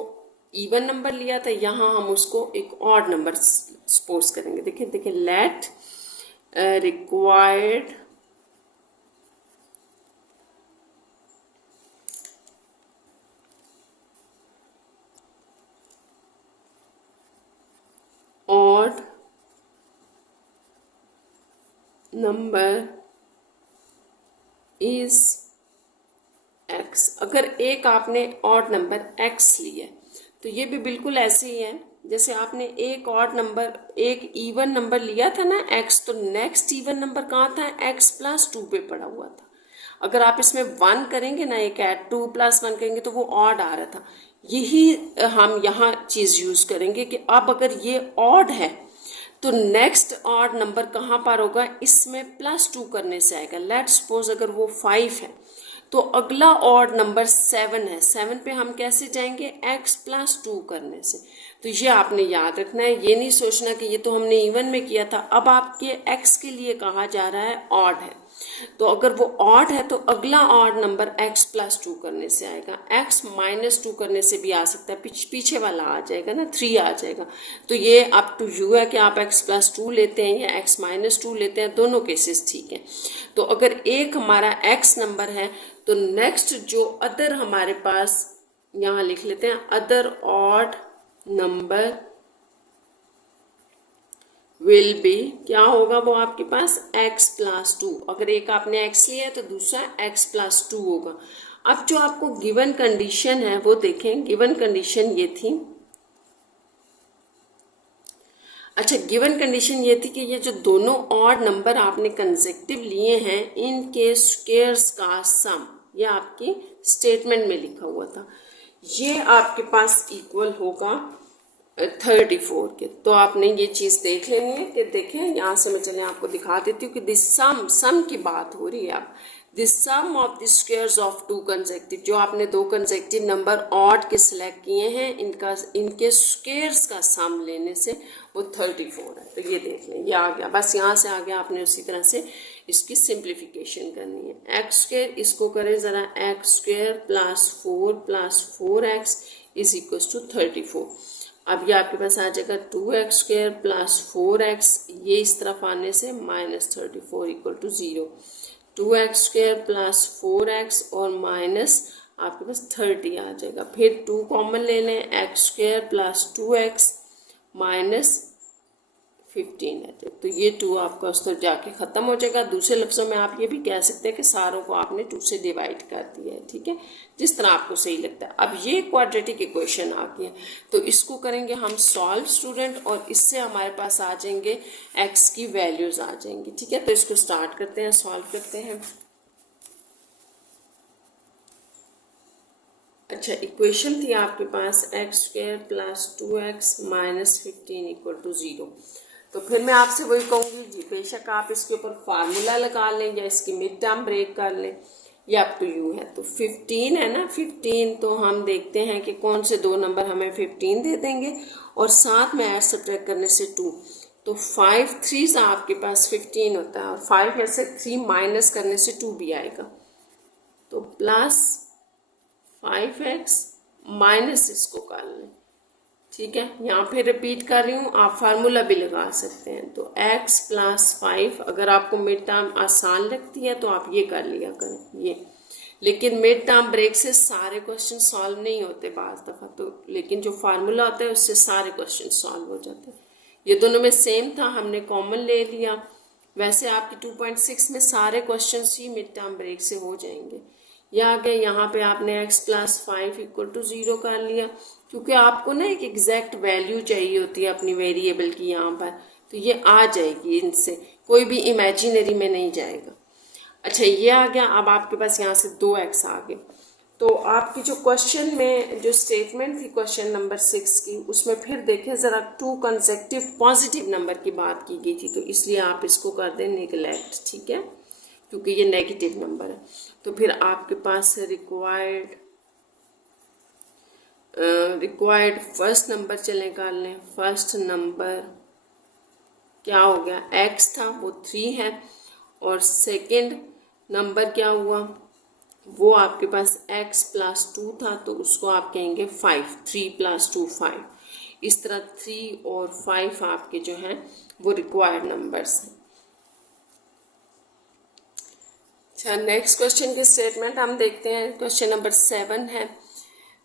इवन नंबर लिया था, यहाँ हम उसको एक ऑड नंबर सपोज करेंगे। देखिए देखिए, late required odd number is x। अगर एक आपने ऑड नंबर x लिया तो ये भी बिल्कुल ऐसे ही है जैसे आपने एक ऑड नंबर, एक इवन नंबर लिया था ना x, तो नेक्स्ट इवन नंबर कहाँ था, x+2 पे पड़ा हुआ था। अगर आप इसमें 1 करेंगे ना, एक ऐड 2+1 करेंगे तो वो ऑड आ रहा था। यही हम यहाँ चीज़ यूज़ करेंगे कि अब अगर ये ऑड है तो नेक्स्ट ऑड नंबर कहाँ पर होगा, इसमें +2 करने से आएगा। लेट सपोज अगर वो 5 है तो अगला ऑड नंबर 7 है, 7 पे हम कैसे जाएंगे, x+2 करने से। तो ये आपने याद रखना है, ये नहीं सोचना कि ये तो हमने इवन में किया था। अब आपके x के लिए कहा जा रहा है ऑड है, तो अगर वो ऑड है तो अगला ऑड नंबर x+2 करने से आएगा। x-2 करने से भी आ सकता है, पीछे वाला आ जाएगा ना, 3 आ जाएगा। तो ये अप टू यू है कि आप x+2 लेते हैं या x-2 लेते हैं, दोनों केसेस ठीक है। तो अगर एक हमारा x नंबर है तो नेक्स्ट जो अदर हमारे पास, यहाँ लिख लेते हैं, other odd number will be, क्या होगा वो आपके पास, x+2। अगर एक आपने x लिया है तो दूसरा x+2 होगा। अब जो आपको गिवन कंडीशन है वो देखें, गिवन कंडीशन ये थी, अच्छा गिवन कंडीशन ये थी कि ये जो दोनों ऑड नंबर आपने कंसेक्टिव लिए हैं इनके स्क्वेयर्स का सम, ये आपकी स्टेटमेंट में लिखा हुआ था, ये आपके पास इक्वल होगा 34 के। तो आपने ये चीज़ देख लेनी है कि देखें, यहाँ से मैं चले आपको दिखा देती हूँ कि दिस सम की बात हो रही है। अब this sum of the squares of two consecutive, जो आपने दो कंसेक्टिव नंबर ऑड के सिलेक्ट किए हैं इनके स्क्वेयर्स का सम लेने से वो 34 है। तो ये देख लें, ये आ गया, बस यहाँ से आ गया। आपने उसी तरह से इसकी सिंप्लीफिकेशन करनी है। एक्स स्क्वेयर, इसको करें ज़रा, x square plus 4 is equal to 34। अब ये आपके पास आ जाएगा 2x स्क्वेयर प्लस 4x, ये इस तरफ आने से -34 equal to 0। 2x square plus 4x और माइनस आपके पास 30 आ जाएगा। फिर 2 कॉमन ले लें, x square plus 2x minus 15 है, तो ये 2 आपका उस तरफ जाके ख़त्म हो जाएगा। दूसरे लफ्ज़ों में आप ये भी कह सकते हैं कि सारों को आपने 2 से डिवाइड कर दिया है, ठीक है, जिस तरह आपको सही लगता है। अब ये क्वाड्रेटिक इक्वेशन आ गया, तो इसको करेंगे हम सॉल्व स्टूडेंट, और इससे हमारे पास आ जाएंगे x की वैल्यूज़ आ जाएंगी, ठीक है। तो इसको स्टार्ट करते हैं, सॉल्व करते हैं। अच्छा, इक्वेशन थी आपके पास x square plus 2x minus 15 equal to 0। तो फिर मैं आपसे वही कहूँगी जी, बेशक आप इसके ऊपर फार्मूला लगा लें या इसकी मिड टर्म ब्रेक कर लें, ये अप टू यू है। तो 15 है ना, 15 तो हम देखते हैं कि कौन से दो नंबर हमें 15 दे देंगे और साथ में ऐड सब्ट्रैक्ट करने से 2, तो 5 3 आपके पास 15 होता है और 5 में से 3 माइनस करने से 2 भी आएगा, तो प्लस 5x माइनस इसको कर लें, ठीक है। यहाँ पे रिपीट कर रही हूँ, आप फार्मूला भी लगा सकते हैं। तो x प्लस 5, अगर आपको मिड टर्म आसान लगती है तो आप ये कर लिया करें ये, लेकिन मिड टर्म ब्रेक से सारे क्वेश्चन सॉल्व नहीं होते बाज़ दफ़ा, तो लेकिन जो फार्मूला होता है उससे सारे क्वेश्चन सॉल्व हो जाते हैं। ये दोनों में सेम था, हमने कॉमन ले लिया। वैसे आपकी 2.6 में सारे क्वेश्चन ही मिड टर्म ब्रेक से हो जाएंगे। यह आ गया, यहाँ पे आपने x प्लस 5 इक्वल टू 0 कर लिया, क्योंकि आपको ना एक एग्जैक्ट वैल्यू चाहिए होती है अपनी वेरिएबल की यहाँ पर, तो ये आ जाएगी, इनसे कोई भी इमेजिनरी में नहीं जाएगा। अच्छा, ये आ गया। अब आपके पास यहाँ से 2x आ गए, तो आपकी जो क्वेश्चन में जो स्टेटमेंट थी क्वेश्चन नंबर 6 की, उसमें फिर देखें ज़रा 2 कंसेक्टिव पॉजिटिव नंबर की बात की गई थी, तो इसलिए आप इसको कर दें नेगलेक्ट, ठीक है, क्योंकि ये नेगेटिव नंबर है। तो फिर आपके पास रिक्वायर्ड फर्स्ट नंबर चले कर लें। फर्स्ट नंबर क्या हो गया, x था वो 3 है, और सेकंड नंबर क्या हुआ, वो आपके पास x प्लस 2 था, तो उसको आप कहेंगे 5, 3 प्लस 2 5। इस तरह 3 और 5 आपके जो हैं वो रिक्वायर्ड नंबर्स हैं। अच्छा, नेक्स्ट क्वेश्चन की स्टेटमेंट हम देखते हैं। क्वेश्चन नंबर 7 है,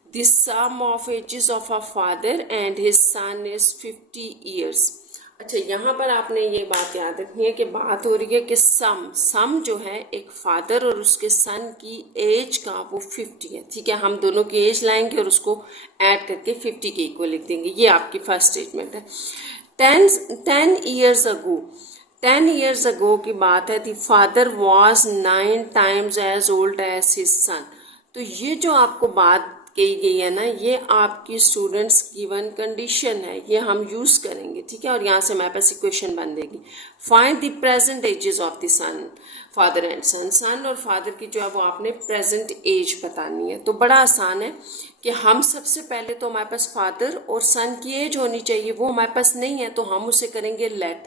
the sum of ages of a father and his son is 50 years. अच्छा, यहाँ पर आपने ये बात याद रखनी है कि बात हो रही है कि सम जो है एक फादर और उसके सन की एज का वो 50 है, ठीक है। हम दोनों की एज लाएंगे और उसको ऐड करके 50 के इक्वल लिख देंगे। ये आपकी फर्स्ट स्टेटमेंट है। 10 ईयर्स अगो की बात है, the father was 9 times as old as his son. तो ये जो आपको बात कही गई है ना, ये आपकी स्टूडेंट्स गिवन कंडीशन है, ये हम यूज़ करेंगे, ठीक है। और यहाँ से हमारे पास इक्वेशन बन देगी, find the present ages of the son, father and son. Son और फादर की जो है वो आपने प्रेजेंट एज बतानी है। तो बड़ा आसान है कि हम सबसे पहले तो हमारे पास फादर और सन की एज होनी चाहिए, वो हमारे पास नहीं है, तो हम उसे करेंगे लेट।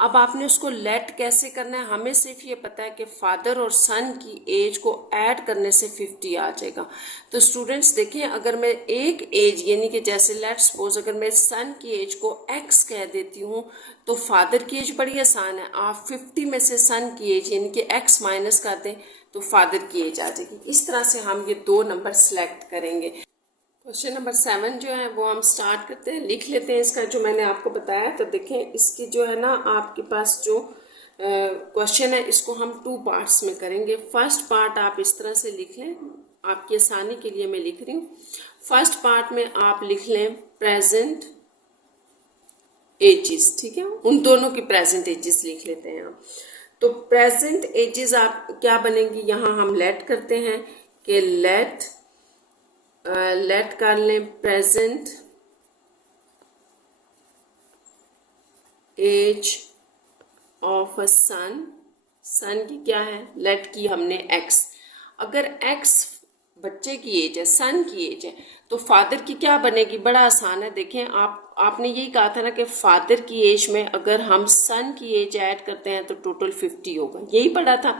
अब आपने उसको लेट कैसे करना है, हमें सिर्फ ये पता है कि फादर और सन की एज को ऐड करने से 50 आ जाएगा। तो स्टूडेंट्स देखें, अगर मैं एक एज यानी कि जैसे लेट सपोज अगर मैं सन की एज को x कह देती हूँ, तो फादर की एज बड़ी आसान है, आप 50 में से सन की एज यानी कि x माइनस कर दें तो फादर की एज आ जाएगी। इस तरह से हम ये दो नंबर सेलेक्ट करेंगे। क्वेश्चन नंबर 7 जो है वो हम स्टार्ट करते हैं, लिख लेते हैं इसका जो मैंने आपको बताया। तो देखें, इसकी जो है ना आपके पास जो क्वेश्चन है इसको हम 2 पार्ट्स में करेंगे। फर्स्ट पार्ट आप इस तरह से लिख लें, आपकी आसानी के लिए मैं लिख रही हूँ। फर्स्ट पार्ट में आप लिख लें प्रेजेंट एजेस, ठीक है, उन दोनों की प्रेजेंट एजेस लिख लेते हैं हम। तो प्रेजेंट एजेस आप क्या बनेंगी, यहाँ हम लेट करते हैं कि लेट कर लें प्रेजेंट एज ऑफ अ सन। सन की क्या है, लेट की हमने x। अगर x बच्चे की एज है, सन की एज है, तो फादर की क्या बनेगी, बड़ा आसान है। देखें, आपने यही कहा था ना कि फादर की एज में अगर हम सन की एज ऐड करते हैं तो टोटल 50 होगा, यही पढ़ा था।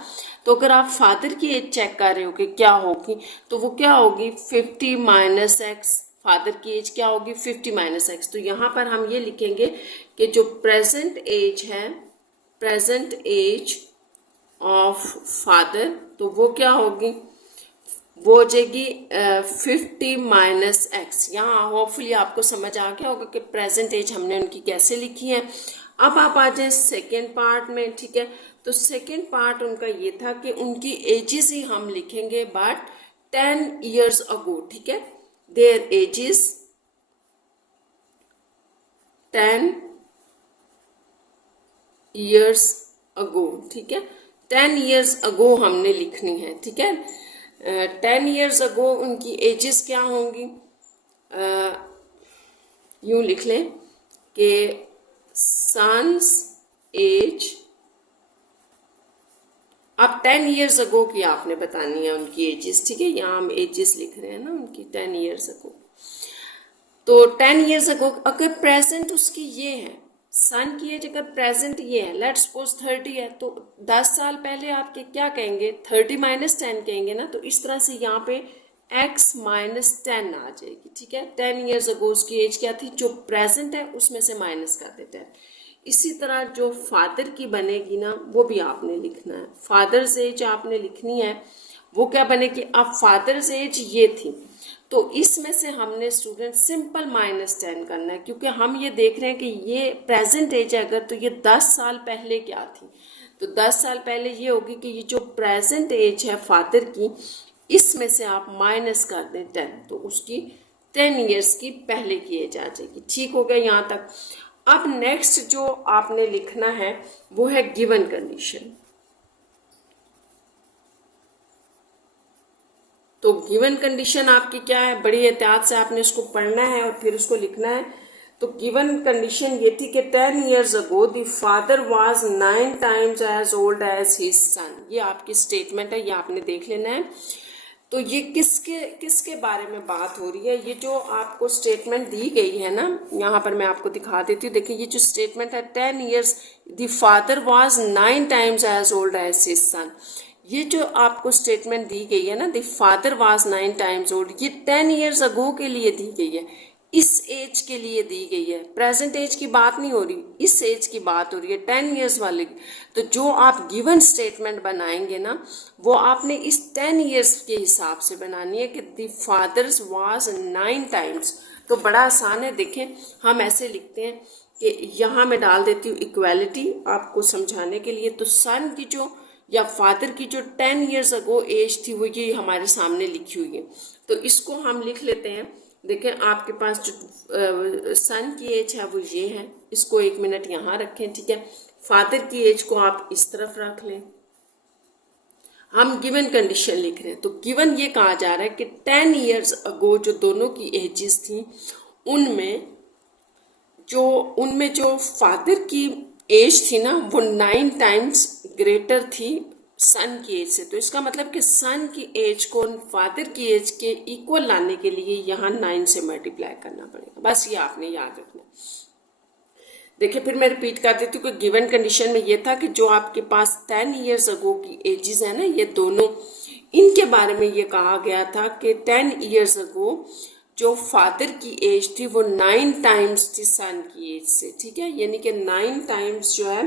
तो अगर आप फादर की एज चेक कर रहे हो कि क्या होगी, तो वो क्या होगी 50 माइनस एक्स। फादर की एज क्या होगी 50 माइनस एक्स। तो यहाँ पर हम ये लिखेंगे कि जो प्रेजेंट एज है, प्रेजेंट एज ऑफ फादर, तो वो क्या होगी, वो हो जाएगी 50 माइनस एक्स। यहाँ होपफुली आपको समझ आ गया होगा कि प्रेजेंट एज हमने उनकी कैसे लिखी है। अब आप आ जाए सेकेंड पार्ट में, ठीक है। तो सेकेंड पार्ट उनका ये था कि उनकी एजेस ही हम लिखेंगे बट 10 ईयर्स अगो, ठीक है। देयर एजेस 10 ईयर्स अगो, ठीक है। 10 ईयर्स अगो हमने लिखनी है, ठीक है। 10 ईयर्स अगो उनकी एजेस क्या होंगी, यूँ लिख लें कि सन्स एज, अब 10 ईयर्स अगो की आपने बतानी है उनकी एजेस, ठीक है, यहाँ हम एजेस लिख रहे हैं ना उनकी 10 ईयर्स अगो। तो 10 ईयर्स अगो अगर प्रेजेंट उसकी ये है, सन की एज अगर प्रेजेंट ये है, लेट्स सपोज 30 है, तो 10 साल पहले आपके क्या कहेंगे, 30 माइनस 10 कहेंगे ना। तो इस तरह से यहाँ पे x माइनस 10 आ जाएगी, ठीक है। 10 ईयर्स अगो उसकी एज क्या थी, जो प्रेजेंट है उसमें से माइनस कर दे 10। इसी तरह जो फादर की बनेगी ना, वो भी आपने लिखना है। फादर्स एज आपने लिखनी है, वो क्या बनेगी, अब फादर्स एज ये थी, तो इसमें से हमने स्टूडेंट सिंपल माइनस 10 करना है, क्योंकि हम ये देख रहे हैं कि ये प्रेजेंट एज है अगर, तो ये 10 साल पहले क्या थी। तो 10 साल पहले ये होगी कि ये जो प्रेजेंट एज है फादर की, इसमें से आप माइनस कर दें 10, तो उसकी 10 ईयर्स की पहले की एज आ जाएगी। ठीक हो गया यहाँ तक। अब नेक्स्ट जो आपने लिखना है वो है गिवन कंडीशन। तो गिवन कंडीशन आपकी क्या है, बड़ी एहतियात से आपने इसको पढ़ना है और फिर उसको लिखना है। तो गिवन कंडीशन ये थी कि 10 years ago the father was 9 times as old as his son. ये आपकी स्टेटमेंट है, ये आपने देख लेना है। तो ये किसके किसके बारे में बात हो रही है, ये जो आपको स्टेटमेंट दी गई है ना, यहाँ पर मैं आपको दिखा देती हूँ। देखिए ये जो स्टेटमेंट है, 10 years the father was 9 times as old as his son, ये जो आपको स्टेटमेंट दी गई है ना, the father was 9 times old, ये 10 ईयर्स अगो के लिए दी गई है, इस एज के लिए दी गई है। प्रेजेंट एज की बात नहीं हो रही, इस एज की बात हो रही है, 10 ईयर्स वाले की। तो जो आप गिवन स्टेटमेंट बनाएंगे ना, वो आपने इस 10 ईयर्स के हिसाब से बनानी है कि द फादर्स वाज 9 टाइम्स। तो बड़ा आसान है, देखें हम ऐसे लिखते हैं कि यहाँ मैं डाल देती हूँ इक्वालिटी आपको समझाने के लिए। तो सन की जो या फादर की जो 10 ईयर्स अगो एज थी, वो ये हमारे सामने लिखी हुई है। तो इसको हम लिख लेते हैं। देखें आपके पास जो सन की एज है वो ये है, इसको 1 मिनट यहाँ रखें, ठीक है। फादर की एज को आप इस तरफ रख लें। हम गिवन कंडीशन लिख रहे हैं, तो गिवन ये कहा जा रहा है कि 10 ईयर्स अगो जो दोनों की एजेस थी, उनमें जो फादर की एज थी ना, वो 9 टाइम्स ग्रेटर थी सन की एज से। तो इसका मतलब कि सन की एज को फादर की एज के इक्वल लाने के लिए यहाँ 9 से मल्टीप्लाई करना पड़ेगा। बस ये आपने याद रखना। देखिए फिर मैं रिपीट कर देती हूँ कि गिवन कंडीशन में ये था कि जो आपके पास 10 ईयर्स अगो की एजेस है ना, ये दोनों, इनके बारे में ये कहा गया था कि 10 ईयर्स अगो जो फादर की एज थी वो 9 टाइम्स थी सन की एज से, ठीक है। यानी कि 9 टाइम्स जो है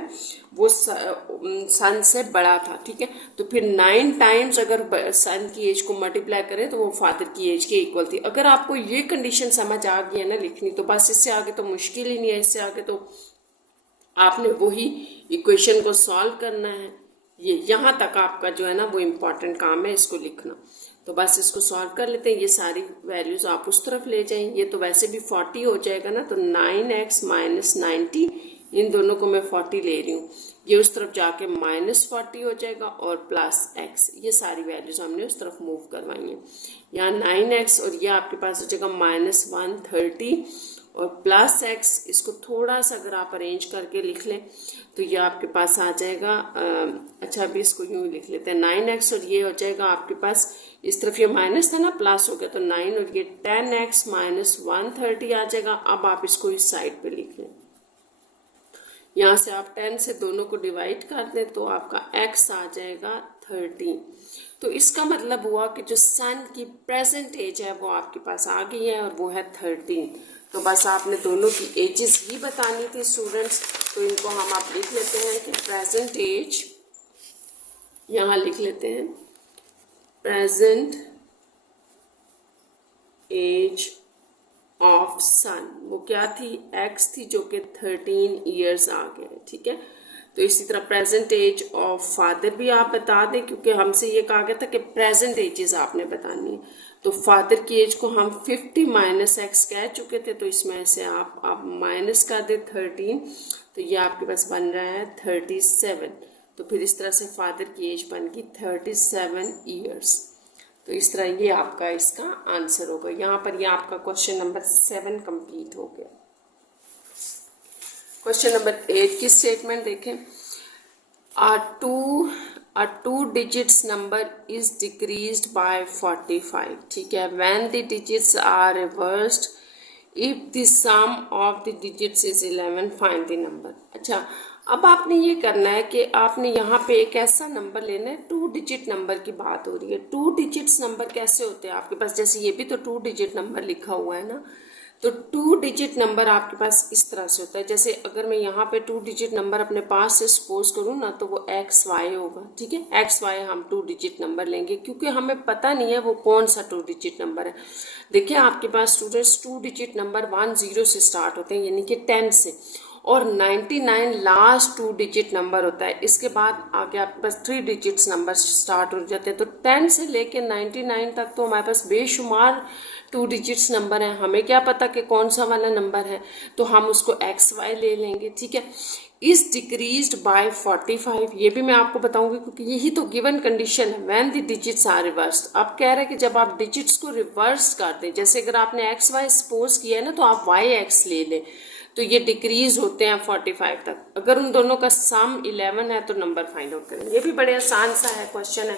वो सन से बड़ा था, ठीक है। तो फिर 9 टाइम्स अगर सन की एज को मल्टीप्लाई करें तो वो फादर की एज के इक्वल थी। अगर आपको ये कंडीशन समझ आ गई है ना लिखनी, तो बस इससे आगे तो मुश्किल ही नहीं है। इससे आगे तो आपने वही इक्वेशन को सॉल्व करना है। ये यहाँ तक आपका जो है ना वो इम्पॉर्टेंट काम है, इसको लिखना। तो बस इसको सॉल्व कर लेते हैं। ये सारी वैल्यूज आप उस तरफ ले जाएं। ये तो वैसे भी 40 हो जाएगा ना, तो 9x माइनस 90, इन दोनों को मैं 40 ले रही हूँ। ये उस तरफ जाके माइनस 40 हो जाएगा और प्लस x, ये सारी वैल्यूज हमने उस तरफ मूव करवाई हैं। यहाँ 9x और ये आपके पास हो जाएगा माइनस 130 और प्लस x। इसको थोड़ा सा अगर आप अरेंज करके लिख लें तो ये आपके पास आ जाएगा, अच्छा अभी इसको यूँ लिख लेते हैं 9x और ये हो जाएगा आपके पास, इस तरफ ये माइनस था ना, प्लस हो गया तो 9 और ये 10x माइनस 130 आ जाएगा। अब आप इसको इस साइड पे लिख लें। यहाँ से आप 10 से दोनों को डिवाइड कर दें तो आपका x आ जाएगा 13। तो इसका मतलब हुआ कि जो सन की प्रेजेंट एज है वो आपके पास आ गई है और वो है 13। तो बस आपने दोनों की एजेस ही बतानी थी स्टूडेंट्स। तो इनको हम आप लिख लेते हैं कि प्रेजेंट एज, यहाँ लिख लेते हैं प्रेजेंट एज ऑफ सन, वो क्या थी, x थी, जो कि 13 ईयर्स आ गए, ठीक है। तो इसी तरह प्रेजेंट एज ऑफ फादर भी आप बता दें, क्योंकि हमसे ये कहा गया था कि प्रेजेंट एजेस आपने बतानी है। तो फादर की एज को हम 50 माइनस x कह चुके थे, तो इसमें से आप माइनस कर दे 13, तो ये आपके पास बन रहा है 37। तो फिर इस तरह से फादर की एज बन गई 37 ईयर्स। तो इस तरह ये आपका इसका आंसर होगा। यहाँ पर ये आपका क्वेश्चन नंबर 7 कंप्लीट हो गया। क्वेश्चन नंबर 8 की स्टेटमेंट देखें। A two digits number is decreased by 45, ठीक है। When the digits are reversed, if the sum of the digits is 11, find the number। अच्छा, अब आपने ये करना है कि आपने यहाँ पे एक ऐसा नंबर लेना है, 2 डिजिट नंबर की बात हो रही है। 2 डिजिट्स नंबर कैसे होते हैं आपके पास, जैसे ये भी तो 2 डिजिट नंबर लिखा हुआ है ना, तो 2 डिजिट नंबर आपके पास इस तरह से होता है। जैसे अगर मैं यहाँ पे 2 डिजिट नंबर अपने पास से सपोज करूँ ना, तो वो XY होगा, ठीक है। XY हम 2 डिजिट नंबर लेंगे क्योंकि हमें पता नहीं है वो कौन सा 2 डिजिट नंबर है। देखिए आपके पास स्टूडेंट्स 2 डिजिट नंबर 10 से स्टार्ट होते हैं, यानी कि 10 से, और 99 लास्ट 2 डिजिट नंबर होता है। इसके बाद आगे आपके पास 3 डिजिट्स नंबर स्टार्ट हो जाते हैं। तो 10 से लेके 99 तक तो हमारे पास बेशुमार 2 डिजिट्स नंबर हैं। हमें क्या पता कि कौन सा वाला नंबर है, तो हम उसको XY ले लेंगे, ठीक है। इज डिक्रीज्ड बाय 45, ये भी मैं आपको बताऊंगी क्योंकि यही तो गिवन कंडीशन है। When the digits are reversed, अब कह रहे हैं कि जब आप डिजिट्स को रिवर्स कर दें, जैसे अगर आपने XY सपोज किया है ना, तो आप YX ले लें, तो ये डिक्रीज होते हैं 45 तक। अगर उन दोनों का सम 11 है तो नंबर फाइंड आउट करें। ये भी बड़े आसान सा है क्वेश्चन है,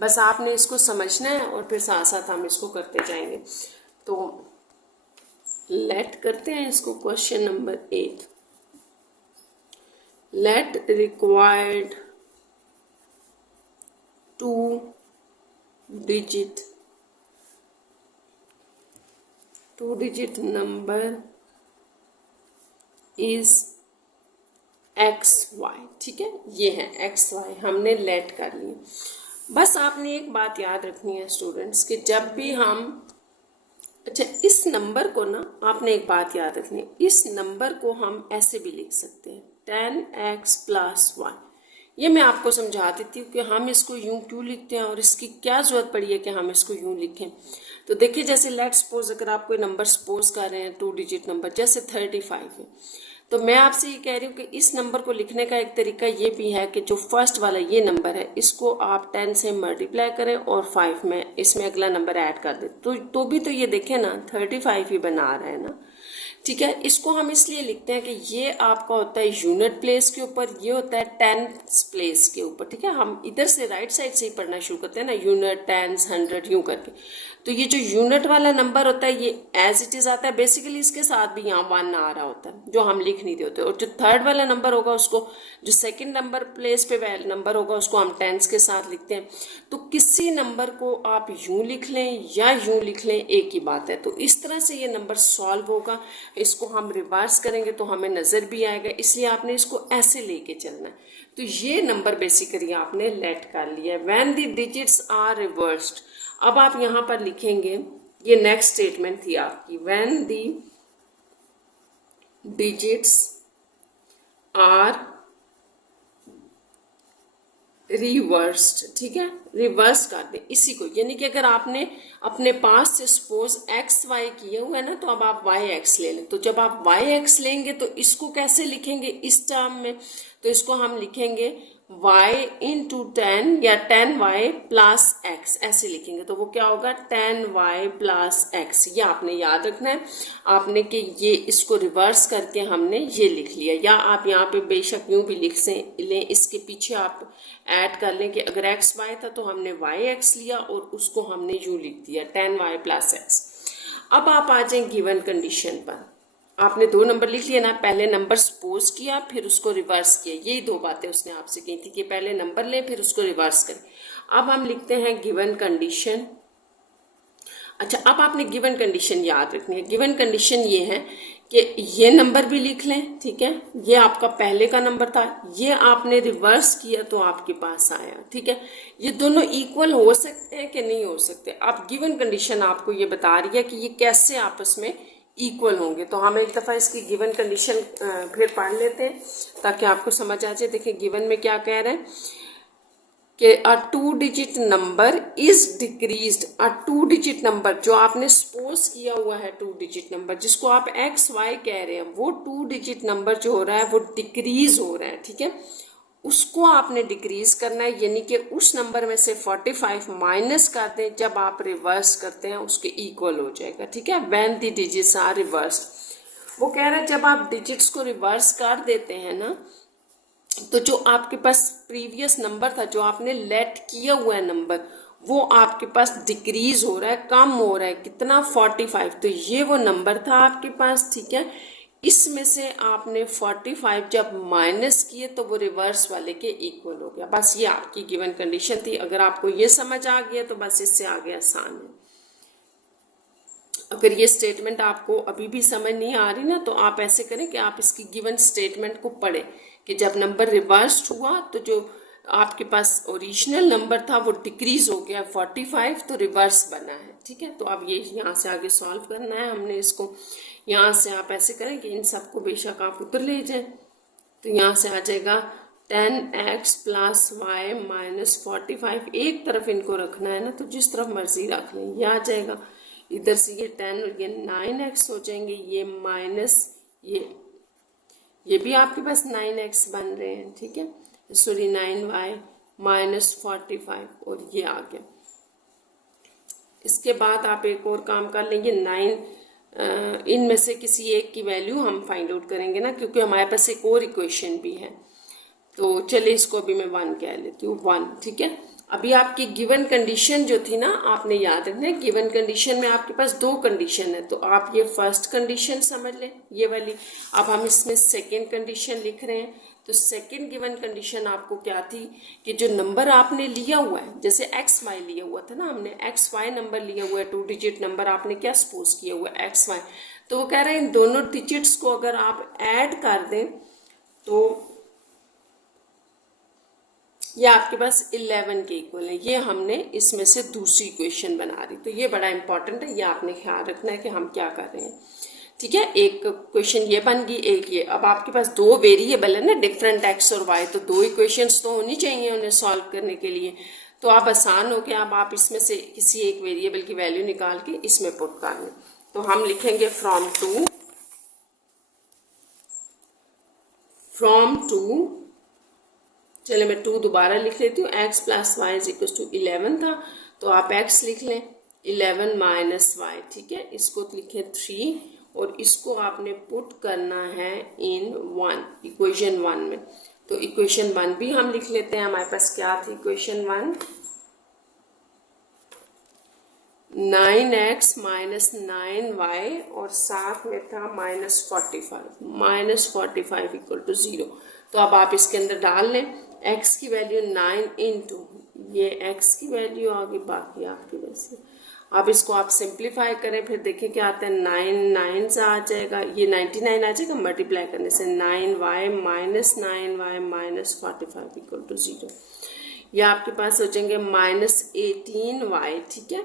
बस आपने इसको समझना है और फिर साथ साथ हम इसको करते जाएंगे। तो लेट करते हैं इसको। Question number 8, late required 2 digit number is XY, ठीक है। ये है XY, हमने लेट कर लिया। बस आपने एक बात याद रखनी है स्टूडेंट्स कि जब भी हम, अच्छा इस नंबर को ना, आपने एक बात याद रखनी है, इस नंबर को हम ऐसे भी लिख सकते हैं 10x + 1। ये मैं आपको समझा देती हूँ कि हम इसको यूं क्यों लिखते हैं और इसकी क्या ज़रूरत पड़ी है कि हम इसको यूं लिखें। तो देखिए, जैसे लेट सपोज अगर आप कोई नंबर सपोज कर रहे हैं 2 डिजिट नंबर, जैसे 35 है, तो मैं आपसे ये कह रही हूँ कि इस नंबर को लिखने का एक तरीका ये भी है कि जो फर्स्ट वाला ये नंबर है, इसको आप 10 से मल्टीप्लाई करें और 5 में इसमें अगला नंबर ऐड कर दें, तो भी तो ये देखें ना 35 ही बना रहा है ना, ठीक है। इसको हम इसलिए लिखते हैं कि ये आपका होता है यूनिट प्लेस के ऊपर, ये होता है टेंस प्लेस के ऊपर, ठीक है। हम इधर से राइट साइड से ही पढ़ना शुरू करते हैं ना, यूनिट, टेंस, 100 यूं करके। तो ये जो यूनिट वाला नंबर होता है ये एज इट इज आता है, बेसिकली इसके साथ भी यहाँ 1 आ रहा होता है जो हम लिख नहीं देते। और जो थर्ड वाला नंबर होगा उसको, जो सेकंड नंबर प्लेस पे नंबर होगा उसको हम टेंस के साथ लिखते हैं। तो किसी नंबर को आप यूं लिख लें या यूं लिख लें, एक ही बात है। तो इस तरह से ये नंबर सॉल्व होगा। इसको हम रिवर्स करेंगे तो हमें नज़र भी आएगा, इसलिए आपने इसको ऐसे लेके चलना है। तो ये नंबर बेसिकली आपने लेट कर लिया है, when the digits are reversed. अब आप यहाँ पर लिखेंगे, ये नेक्स्ट स्टेटमेंट थी आपकी, when the digits are reversed, ठीक है। रिवर्स कर दे इसी को, यानी कि अगर आपने अपने पास से सपोज XY किए हुए है ना, तो अब आप YX ले लें। तो जब आप YX लेंगे तो इसको कैसे लिखेंगे इस टर्म में, तो इसको हम लिखेंगे y × 10 या 10y + x, ऐसे लिखेंगे। तो वो क्या होगा 10y + x। ये आपने याद रखना है आपने कि ये इसको रिवर्स करके हमने ये लिख लिया। या आप यहाँ पे बेशक यूँ भी लिख लें, इसके पीछे आप ऐड कर लें कि अगर XY था तो हमने YX लिया और उसको हमने यूँ लिख दिया 10y + x। अब आप आ जाएं गिवन कंडीशन पर। आपने 2 नंबर लिख लिया ना, पहले नंबर सपोज किया फिर उसको रिवर्स किया। यही 2 बातें उसने आपसे कही थी कि पहले नंबर लें फिर उसको रिवर्स करें। अब हम लिखते हैं गिवन कंडीशन। अच्छा, अब आपने गिवन कंडीशन याद रखनी है। गिवन कंडीशन ये है कि ये नंबर भी लिख लें, ठीक है। ये आपका पहले का नंबर था, ये आपने रिवर्स किया तो आपके पास आया, ठीक है। ये दोनों इक्वल हो सकते हैं कि नहीं हो सकते। अब गिवन कंडीशन आपको ये बता रही है कि ये कैसे आपस में इक्वल होंगे। तो हम एक दफ़ा इसकी गिवन कंडीशन फिर पढ़ लेते हैं ताकि आपको समझ आ जाए। देखिए गिवन में क्या कह रहे हैं कि अ 2 digit number is decreased. A 2 digit number जो आपने सपोज किया हुआ है 2 डिजिट नंबर, जिसको आप XY कह रहे हैं, वो 2 डिजिट नंबर जो हो रहा है वो डिक्रीज हो रहा है, ठीक है। उसको आपने डिक्रीज करना है, यानी कि उस नंबर में से 45 माइनस कर दें। जब आप रिवर्स करते हैं उसके इक्वल हो जाएगा, ठीक है। When the digits are reverse, वो कह रहा है जब आप डिजिट्स को रिवर्स कर देते हैं ना, तो जो आपके पास प्रीवियस नंबर था, जो आपने लेट किया हुआ है नंबर, वो आपके पास डिक्रीज हो रहा है, कम हो रहा है, कितना 45। तो ये वो नंबर था आपके पास, ठीक है। इसमें से आपने 45 जब माइनस किए तो वो रिवर्स वाले के इक्वल हो गया। बस ये आपकी गिवन कंडीशन थी। अगर आपको ये समझ आ गया तो बस इससे आगे आसान है। अगर ये स्टेटमेंट आपको अभी भी समझ नहीं आ रही ना, तो आप ऐसे करें कि आप इसकी गिवन स्टेटमेंट को पढ़ें कि जब नंबर रिवर्स्ड हुआ तो जो आपके पास ओरिजिनल नंबर था वो डिक्रीज हो गया 45, तो रिवर्स बना है, ठीक है। तो अब ये यहाँ से आगे सॉल्व करना है हमने इसको। यहाँ से आप ऐसे करें कि इन सबको बेशक आप उतर ले जाएं। तो यहाँ से आ जाएगा 10x प्लस वाई माइनस 45। एक तरफ इनको रखना है ना, तो जिस तरफ मर्जी रख लें, ये आ जाएगा। इधर से ये 10 और ये 9x हो जाएंगे, ये माइनस ये भी आपके पास 9x बन रहे हैं, ठीक है, सॉरी 9y माइनस 45, और ये आ गया। इसके बाद आप एक और काम कर लेंगे, 9 इनमें से किसी एक की वैल्यू हम फाइंड आउट करेंगे ना, क्योंकि हमारे पास एक और इक्वेशन भी है। तो चलिए इसको अभी मैं 1 कह लेती हूँ, 1, ठीक है। अभी आपकी गिवन कंडीशन जो थी ना, आपने याद रखना है गिवन कंडीशन में आपके पास 2 कंडीशन है। तो आप ये फर्स्ट कंडीशन समझ लें, ये वाली। अब हम इसमें सेकेंड कंडीशन लिख रहे हैं। तो सेकेंड गिवन कंडीशन आपको क्या थी कि जो नंबर आपने लिया हुआ है, जैसे एक्स वाई लिया हुआ था ना, हमने एक्स वाई नंबर लिया हुआ है, 2 डिजिट नंबर आपने क्या सपोज किया हुआ है, एक्स वाई। तो वो कह रहे हैं इन दोनों डिजिट्स को अगर आप ऐड कर दें तो ये आपके पास 11 के इक्वल है। ये हमने इसमें से दूसरी इक्वेशन बना रही। तो ये बड़ा इंपॉर्टेंट है, ये आपने ख्याल रखना है कि हम क्या कर रहे हैं, ठीक है। एक क्वेश्चन ये बन गई, एक ये। अब आपके पास 2 वेरिएबल है ना, डिफरेंट एक्स और वाई, तो 2 इक्वेशंस तो होनी चाहिए उन्हें सॉल्व करने के लिए। तो आप आसान हो गया, अब आप इसमें से किसी एक वेरिएबल की वैल्यू निकाल के इसमें पुट कर लें। तो हम लिखेंगे फ्रॉम टू, चले मैं 2 दोबारा लिख लेती हूँ। x plus y is equal to 11 था, तो आप x लिख लें, 11 माइनस वाई, ठीक है। इसको लिखें 3, और इसको आपने पुट करना है इन 1, इक्वेशन 1 में। तो इक्वेशन 1 भी हम लिख लेते हैं। हमारे पास क्या थी इक्वेशन 1, 9x माइनस 9y, और साथ में था माइनस 45 इक्वल टू 0। तो अब आप इसके अंदर डाल लें x की वैल्यू 9 इंटू ये x की वैल्यू आ गई, बाकी आपकी वैसे। अब इसको आप सिंप्लीफाई करें, फिर देखें क्या आता है, 9 9 से आ जाएगा, ये 99 आ जाएगा मल्टीप्लाई करने से, 9y minus 9y minus 45 equal to 0। ये आपके पास हो जाएंगे माइनस 18y, ठीक है।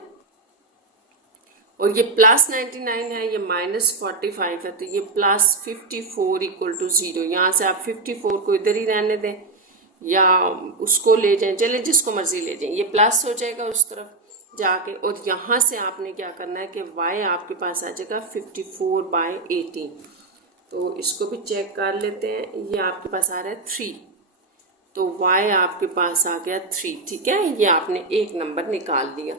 और ये प्लस 99 है, ये माइनस 45 है, तो ये प्लस 54 इक्वल टू 0। यहाँ से आप 54 को इधर ही रहने दें या उसको ले जाएं, चले जिसको मर्जी ले जाएं, ये प्लस हो जाएगा उस तरफ जाके। और यहाँ से आपने क्या करना है कि y आपके पास आ जाएगा 54/18। तो इसको भी चेक कर लेते हैं, ये आपके पास आ रहा है 3, तो y आपके पास आ गया 3, ठीक है। ये आपने एक नंबर निकाल दिया,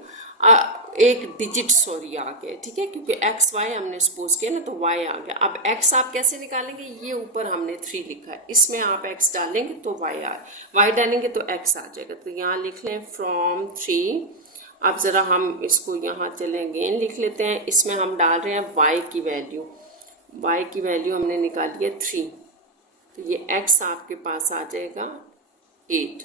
एक डिजिट सॉरी आ गया, ठीक है, क्योंकि x y हमने सपोज किया ना, तो y आ गया। अब x आप कैसे निकालेंगे, ये ऊपर हमने 3 लिखा है, इसमें आप x डालेंगे तो y डालेंगे तो x आ जाएगा। तो यहाँ लिख लें फ्रॉम 3। अब ज़रा हम इसको यहाँ चलें अगेन लिख लेते हैं। इसमें हम डाल रहे हैं y की वैल्यू हमने निकाली है 3, तो ये x आपके पास आ जाएगा 8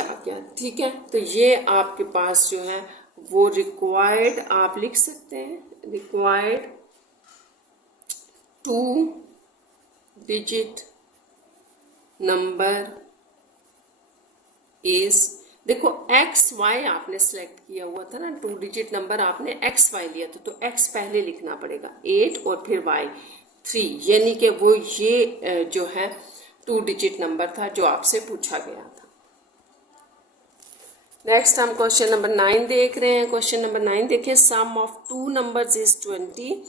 आ गया, ठीक है। तो ये आपके पास जो है वो रिक्वायर्ड आप लिख सकते हैं, रिक्वायर्ड 2 डिजिट नंबर इज, देखो एक्स वाई आपने सेलेक्ट किया हुआ था ना, 2 डिजिट नंबर आपने एक्स वाई लिया था, तो एक्स पहले लिखना पड़ेगा 8 और फिर वाई 3, यानी कि वो ये जो है 2 डिजिट नंबर था जो आपसे पूछा गया था। नेक्स्ट हम क्वेश्चन नंबर 9 देख रहे हैं। क्वेश्चन नंबर 9 देखिए, sum of 2 numbers is 20,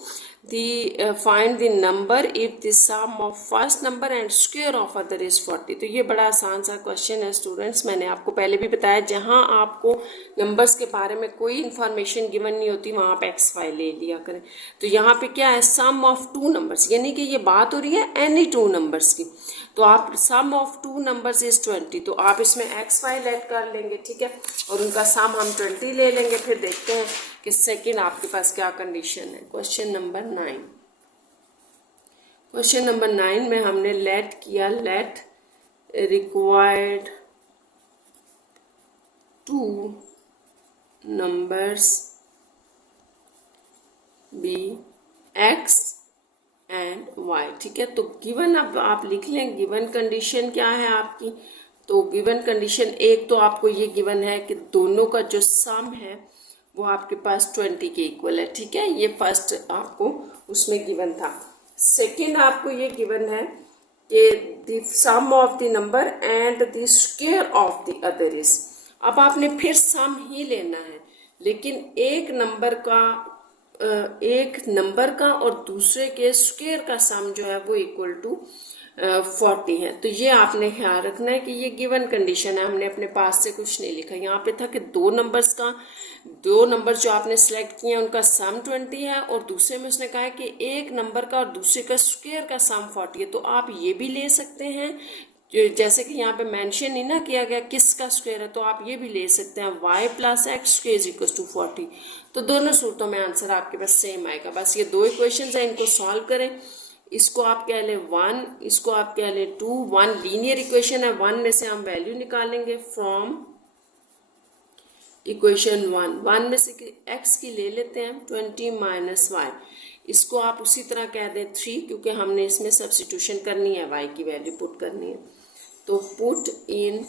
find the number if the sum of first number and square of other is 40। तो ये बड़ा आसान सा क्वेश्चन है स्टूडेंट्स। मैंने आपको पहले भी बताया, जहाँ आपको नंबर्स के बारे में कोई इन्फॉर्मेशन गिवन नहीं होती वहाँ आप एक्स वाई ले लिया करें। तो यहाँ पे क्या है, सम ऑफ टू नंबर्स, यानी कि ये बात हो रही है एनी टू नंबर्स की। तो आप सम ऑफ टू नंबर्स इज 20, तो आप इसमें एक्स वाई लेट कर लेंगे, ठीक है, और उनका सम हम 20 ले लेंगे। फिर देखते हैं कि सेकंड आपके पास क्या कंडीशन है। Question number 9। क्वेश्चन नंबर 9 में हमने लेट किया, let required two numbers be x and y, ठीक है। तो गिवन, अब आप लिख लें गिवन कंडीशन क्या है आपकी। तो गिवन कंडीशन एक तो आपको ये गिवन है कि दोनों का जो सम है वो आपके पास 20 के इक्वल है, ठीक है। ये फर्स्ट आपको उसमें गिवन था। सेकंड आपको ये गिवन है कि the sum of the number and the square of the other is. अब आपने फिर सम ही लेना है, लेकिन एक नंबर का और दूसरे के स्क्वायर का सम जो है वो इक्वल टू 40 है। तो ये आपने ख्याल रखना है कि ये गिवन कंडीशन है, हमने अपने पास से कुछ नहीं लिखा। यहाँ पे था कि दो नंबर जो आपने सेलेक्ट किए हैं उनका सम 20 है, और दूसरे में उसने कहा है कि एक नंबर का और दूसरे का स्क्वायर का सम 40 है। तो आप ये भी ले सकते हैं, जैसे कि यहाँ पे मेंशन ही ना किया गया किसका स्क्वायर है, तो आप ये भी ले सकते हैं y plus x square is equal to 40। तो दोनों सूरतों में आंसर आपके पास सेम आएगा। बस ये दो इक्वेशंस हैं, इनको सॉल्व करें। इसको आप कह लें 1, इसको आप कह लें 2। 1 लीनियर इक्वेशन है, 1 में से हम वैल्यू निकालेंगे फ्रॉम इक्वेशन 1 में से x की ले लेते हैं 20 माइनस वाई। इसको आप उसी तरह कह दें 3, क्योंकि हमने इसमें सब्स्टिट्यूशन करनी है, y की वैल्यू पुट करनी है। तो पुट इन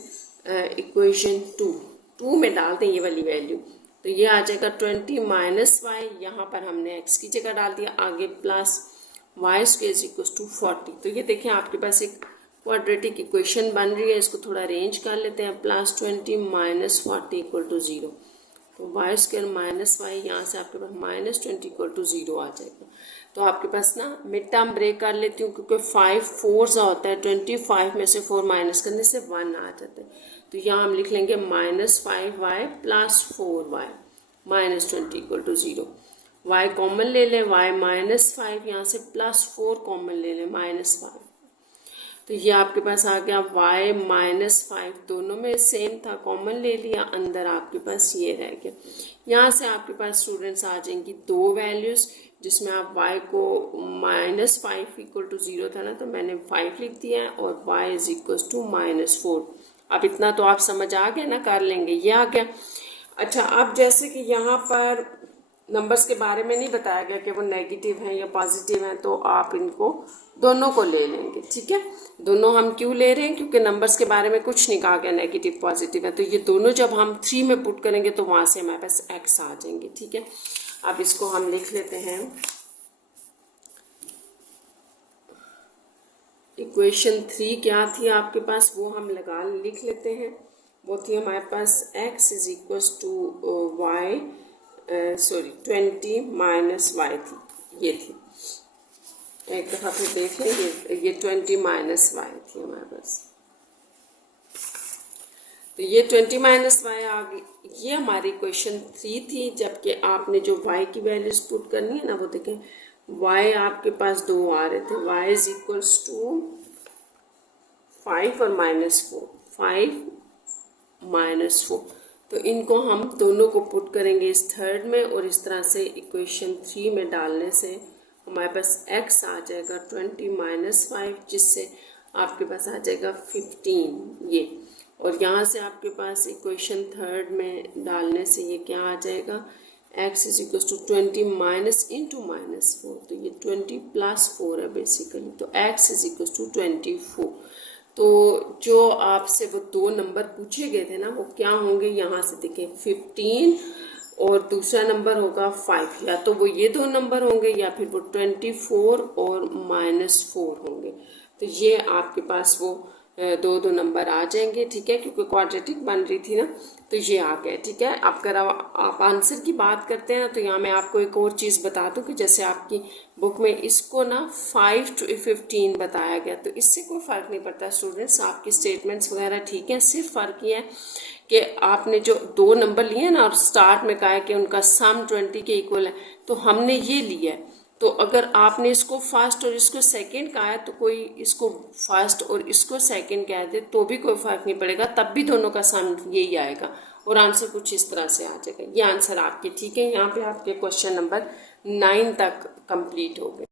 इक्वेशन 2 में डाल दें ये वाली वैल्यू, तो ये आ जाएगा 20 माइनस वाई। यहाँ पर हमने x की जगह डाल दिया, आगे plus Y square is equal to 40। तो ये देखें आपके पास एक क्वाड्रेटिक इक्वेशन बन रही है। इसको थोड़ा अरेंज कर लेते हैं, प्लस 20 माइनस 40 इक्वल टू 0। तो वाई स्क्वायर माइनस वाई, यहाँ से आपके पास माइनस 20 इक्वल टू 0 आ जाएगा। तो आपके पास ना मिड टर्म ब्रेक कर लेती हूँ, क्योंकि 5 4 सा होता है, 25 में से 4 माइनस करने से 1 आ जाता है। तो यहाँ हम लिख लेंगे minus 5y plus 4y minus 20 equal to 0। y common ले लें, y माइनस 5, यहाँ से प्लस 4 कॉमन ले लें, माइनस 5। तो ये आपके पास आ गया y माइनस 5, दोनों में सेम था, कॉमन ले लिया, अंदर आपके पास ये रह गया। यहाँ से आपके पास स्टूडेंट्स आ जाएंगी दो वैल्यूज़, जिसमें आप y को माइनस 5 इक्वल टू 0 था ना, तो मैंने 5 लिख दिया है, और y is equal to minus 4। अब इतना तो आप समझ आ गए ना, कर लेंगे, ये आ गया। अच्छा, अब जैसे कि यहाँ पर नंबर्स के बारे में नहीं बताया गया कि वो नेगेटिव हैं या पॉजिटिव हैं, तो आप इनको दोनों को ले लेंगे, ठीक है। दोनों हम क्यों ले रहे हैं, क्योंकि नंबर्स के बारे में कुछ नहीं कहा गया नेगेटिव पॉजिटिव है। तो ये दोनों जब हम 3 में पुट करेंगे तो वहाँ से हमारे पास x आ जाएंगे, ठीक है। अब इसको हम लिख लेते हैं, इक्वेशन 3 क्या थी आपके पास वो हम लिख लेते हैं। वो थी हमारे पास x is equal to y 20 minus y थी, ये थी। एक दफ़ा फिर देख लेंगे, ये 20 माइनस वाई थी हमारे पास। तो ये 20 माइनस वाई आ गई, ये हमारी इक्वेशन 3 थी। जबकि आपने जो y की वैल्यूज पुट करनी है ना, वो देखें y आपके पास 2 आ रहे थे, y इज इक्वल्स टू 5 और -4, 5 -4। तो इनको हम दोनों को पुट करेंगे इस थर्ड में, और इस तरह से इक्वेशन 3 में डालने से हमारे पास x आ जाएगा 20 माइनस 5, जिससे आपके पास आ जाएगा 15 ये। और यहाँ से आपके पास इक्वेशन थर्ड में डालने से ये क्या आ जाएगा, x is equal to 20 minus into -4। तो ये 20 प्लस 4 है बेसिकली, तो x इज इक्वल टू 24। तो जो आपसे वो दो नंबर पूछे गए थे ना, वो क्या होंगे, यहाँ से देखें 15 और दूसरा नंबर होगा 5। या तो वो ये दो नंबर होंगे या फिर वो 24 और -4 होंगे। तो ये आपके पास वो दो नंबर आ जाएंगे, ठीक है, क्योंकि क्वाड्रेटिक बन रही थी ना, तो ये आ गए, ठीक है। अब अगर आप आंसर की बात करते हैं तो यहाँ मैं आपको एक और चीज़ बता दूं कि जैसे आपकी बुक में इसको ना 5 to 15 बताया गया, तो इससे कोई फ़र्क नहीं पड़ता स्टूडेंट्स, आपकी स्टेटमेंट्स वगैरह ठीक हैं। सिर्फ फ़र्क ये है कि आपने जो 2 नंबर लिए ना और स्टार्ट में कहा है कि उनका सम 20 के इक्वल है, तो हमने ये लिया है। तो अगर आपने इसको फर्स्ट और इसको सेकंड कहा है तो कोई इसको फर्स्ट और इसको सेकंड कह दे तो भी कोई फ़र्क नहीं पड़ेगा, तब भी दोनों का सम यही आएगा और आंसर कुछ इस तरह से आ जाएगा। ये आंसर आपके ठीक है। यहाँ पे आपके क्वेश्चन नंबर 9 तक कंप्लीट हो गए।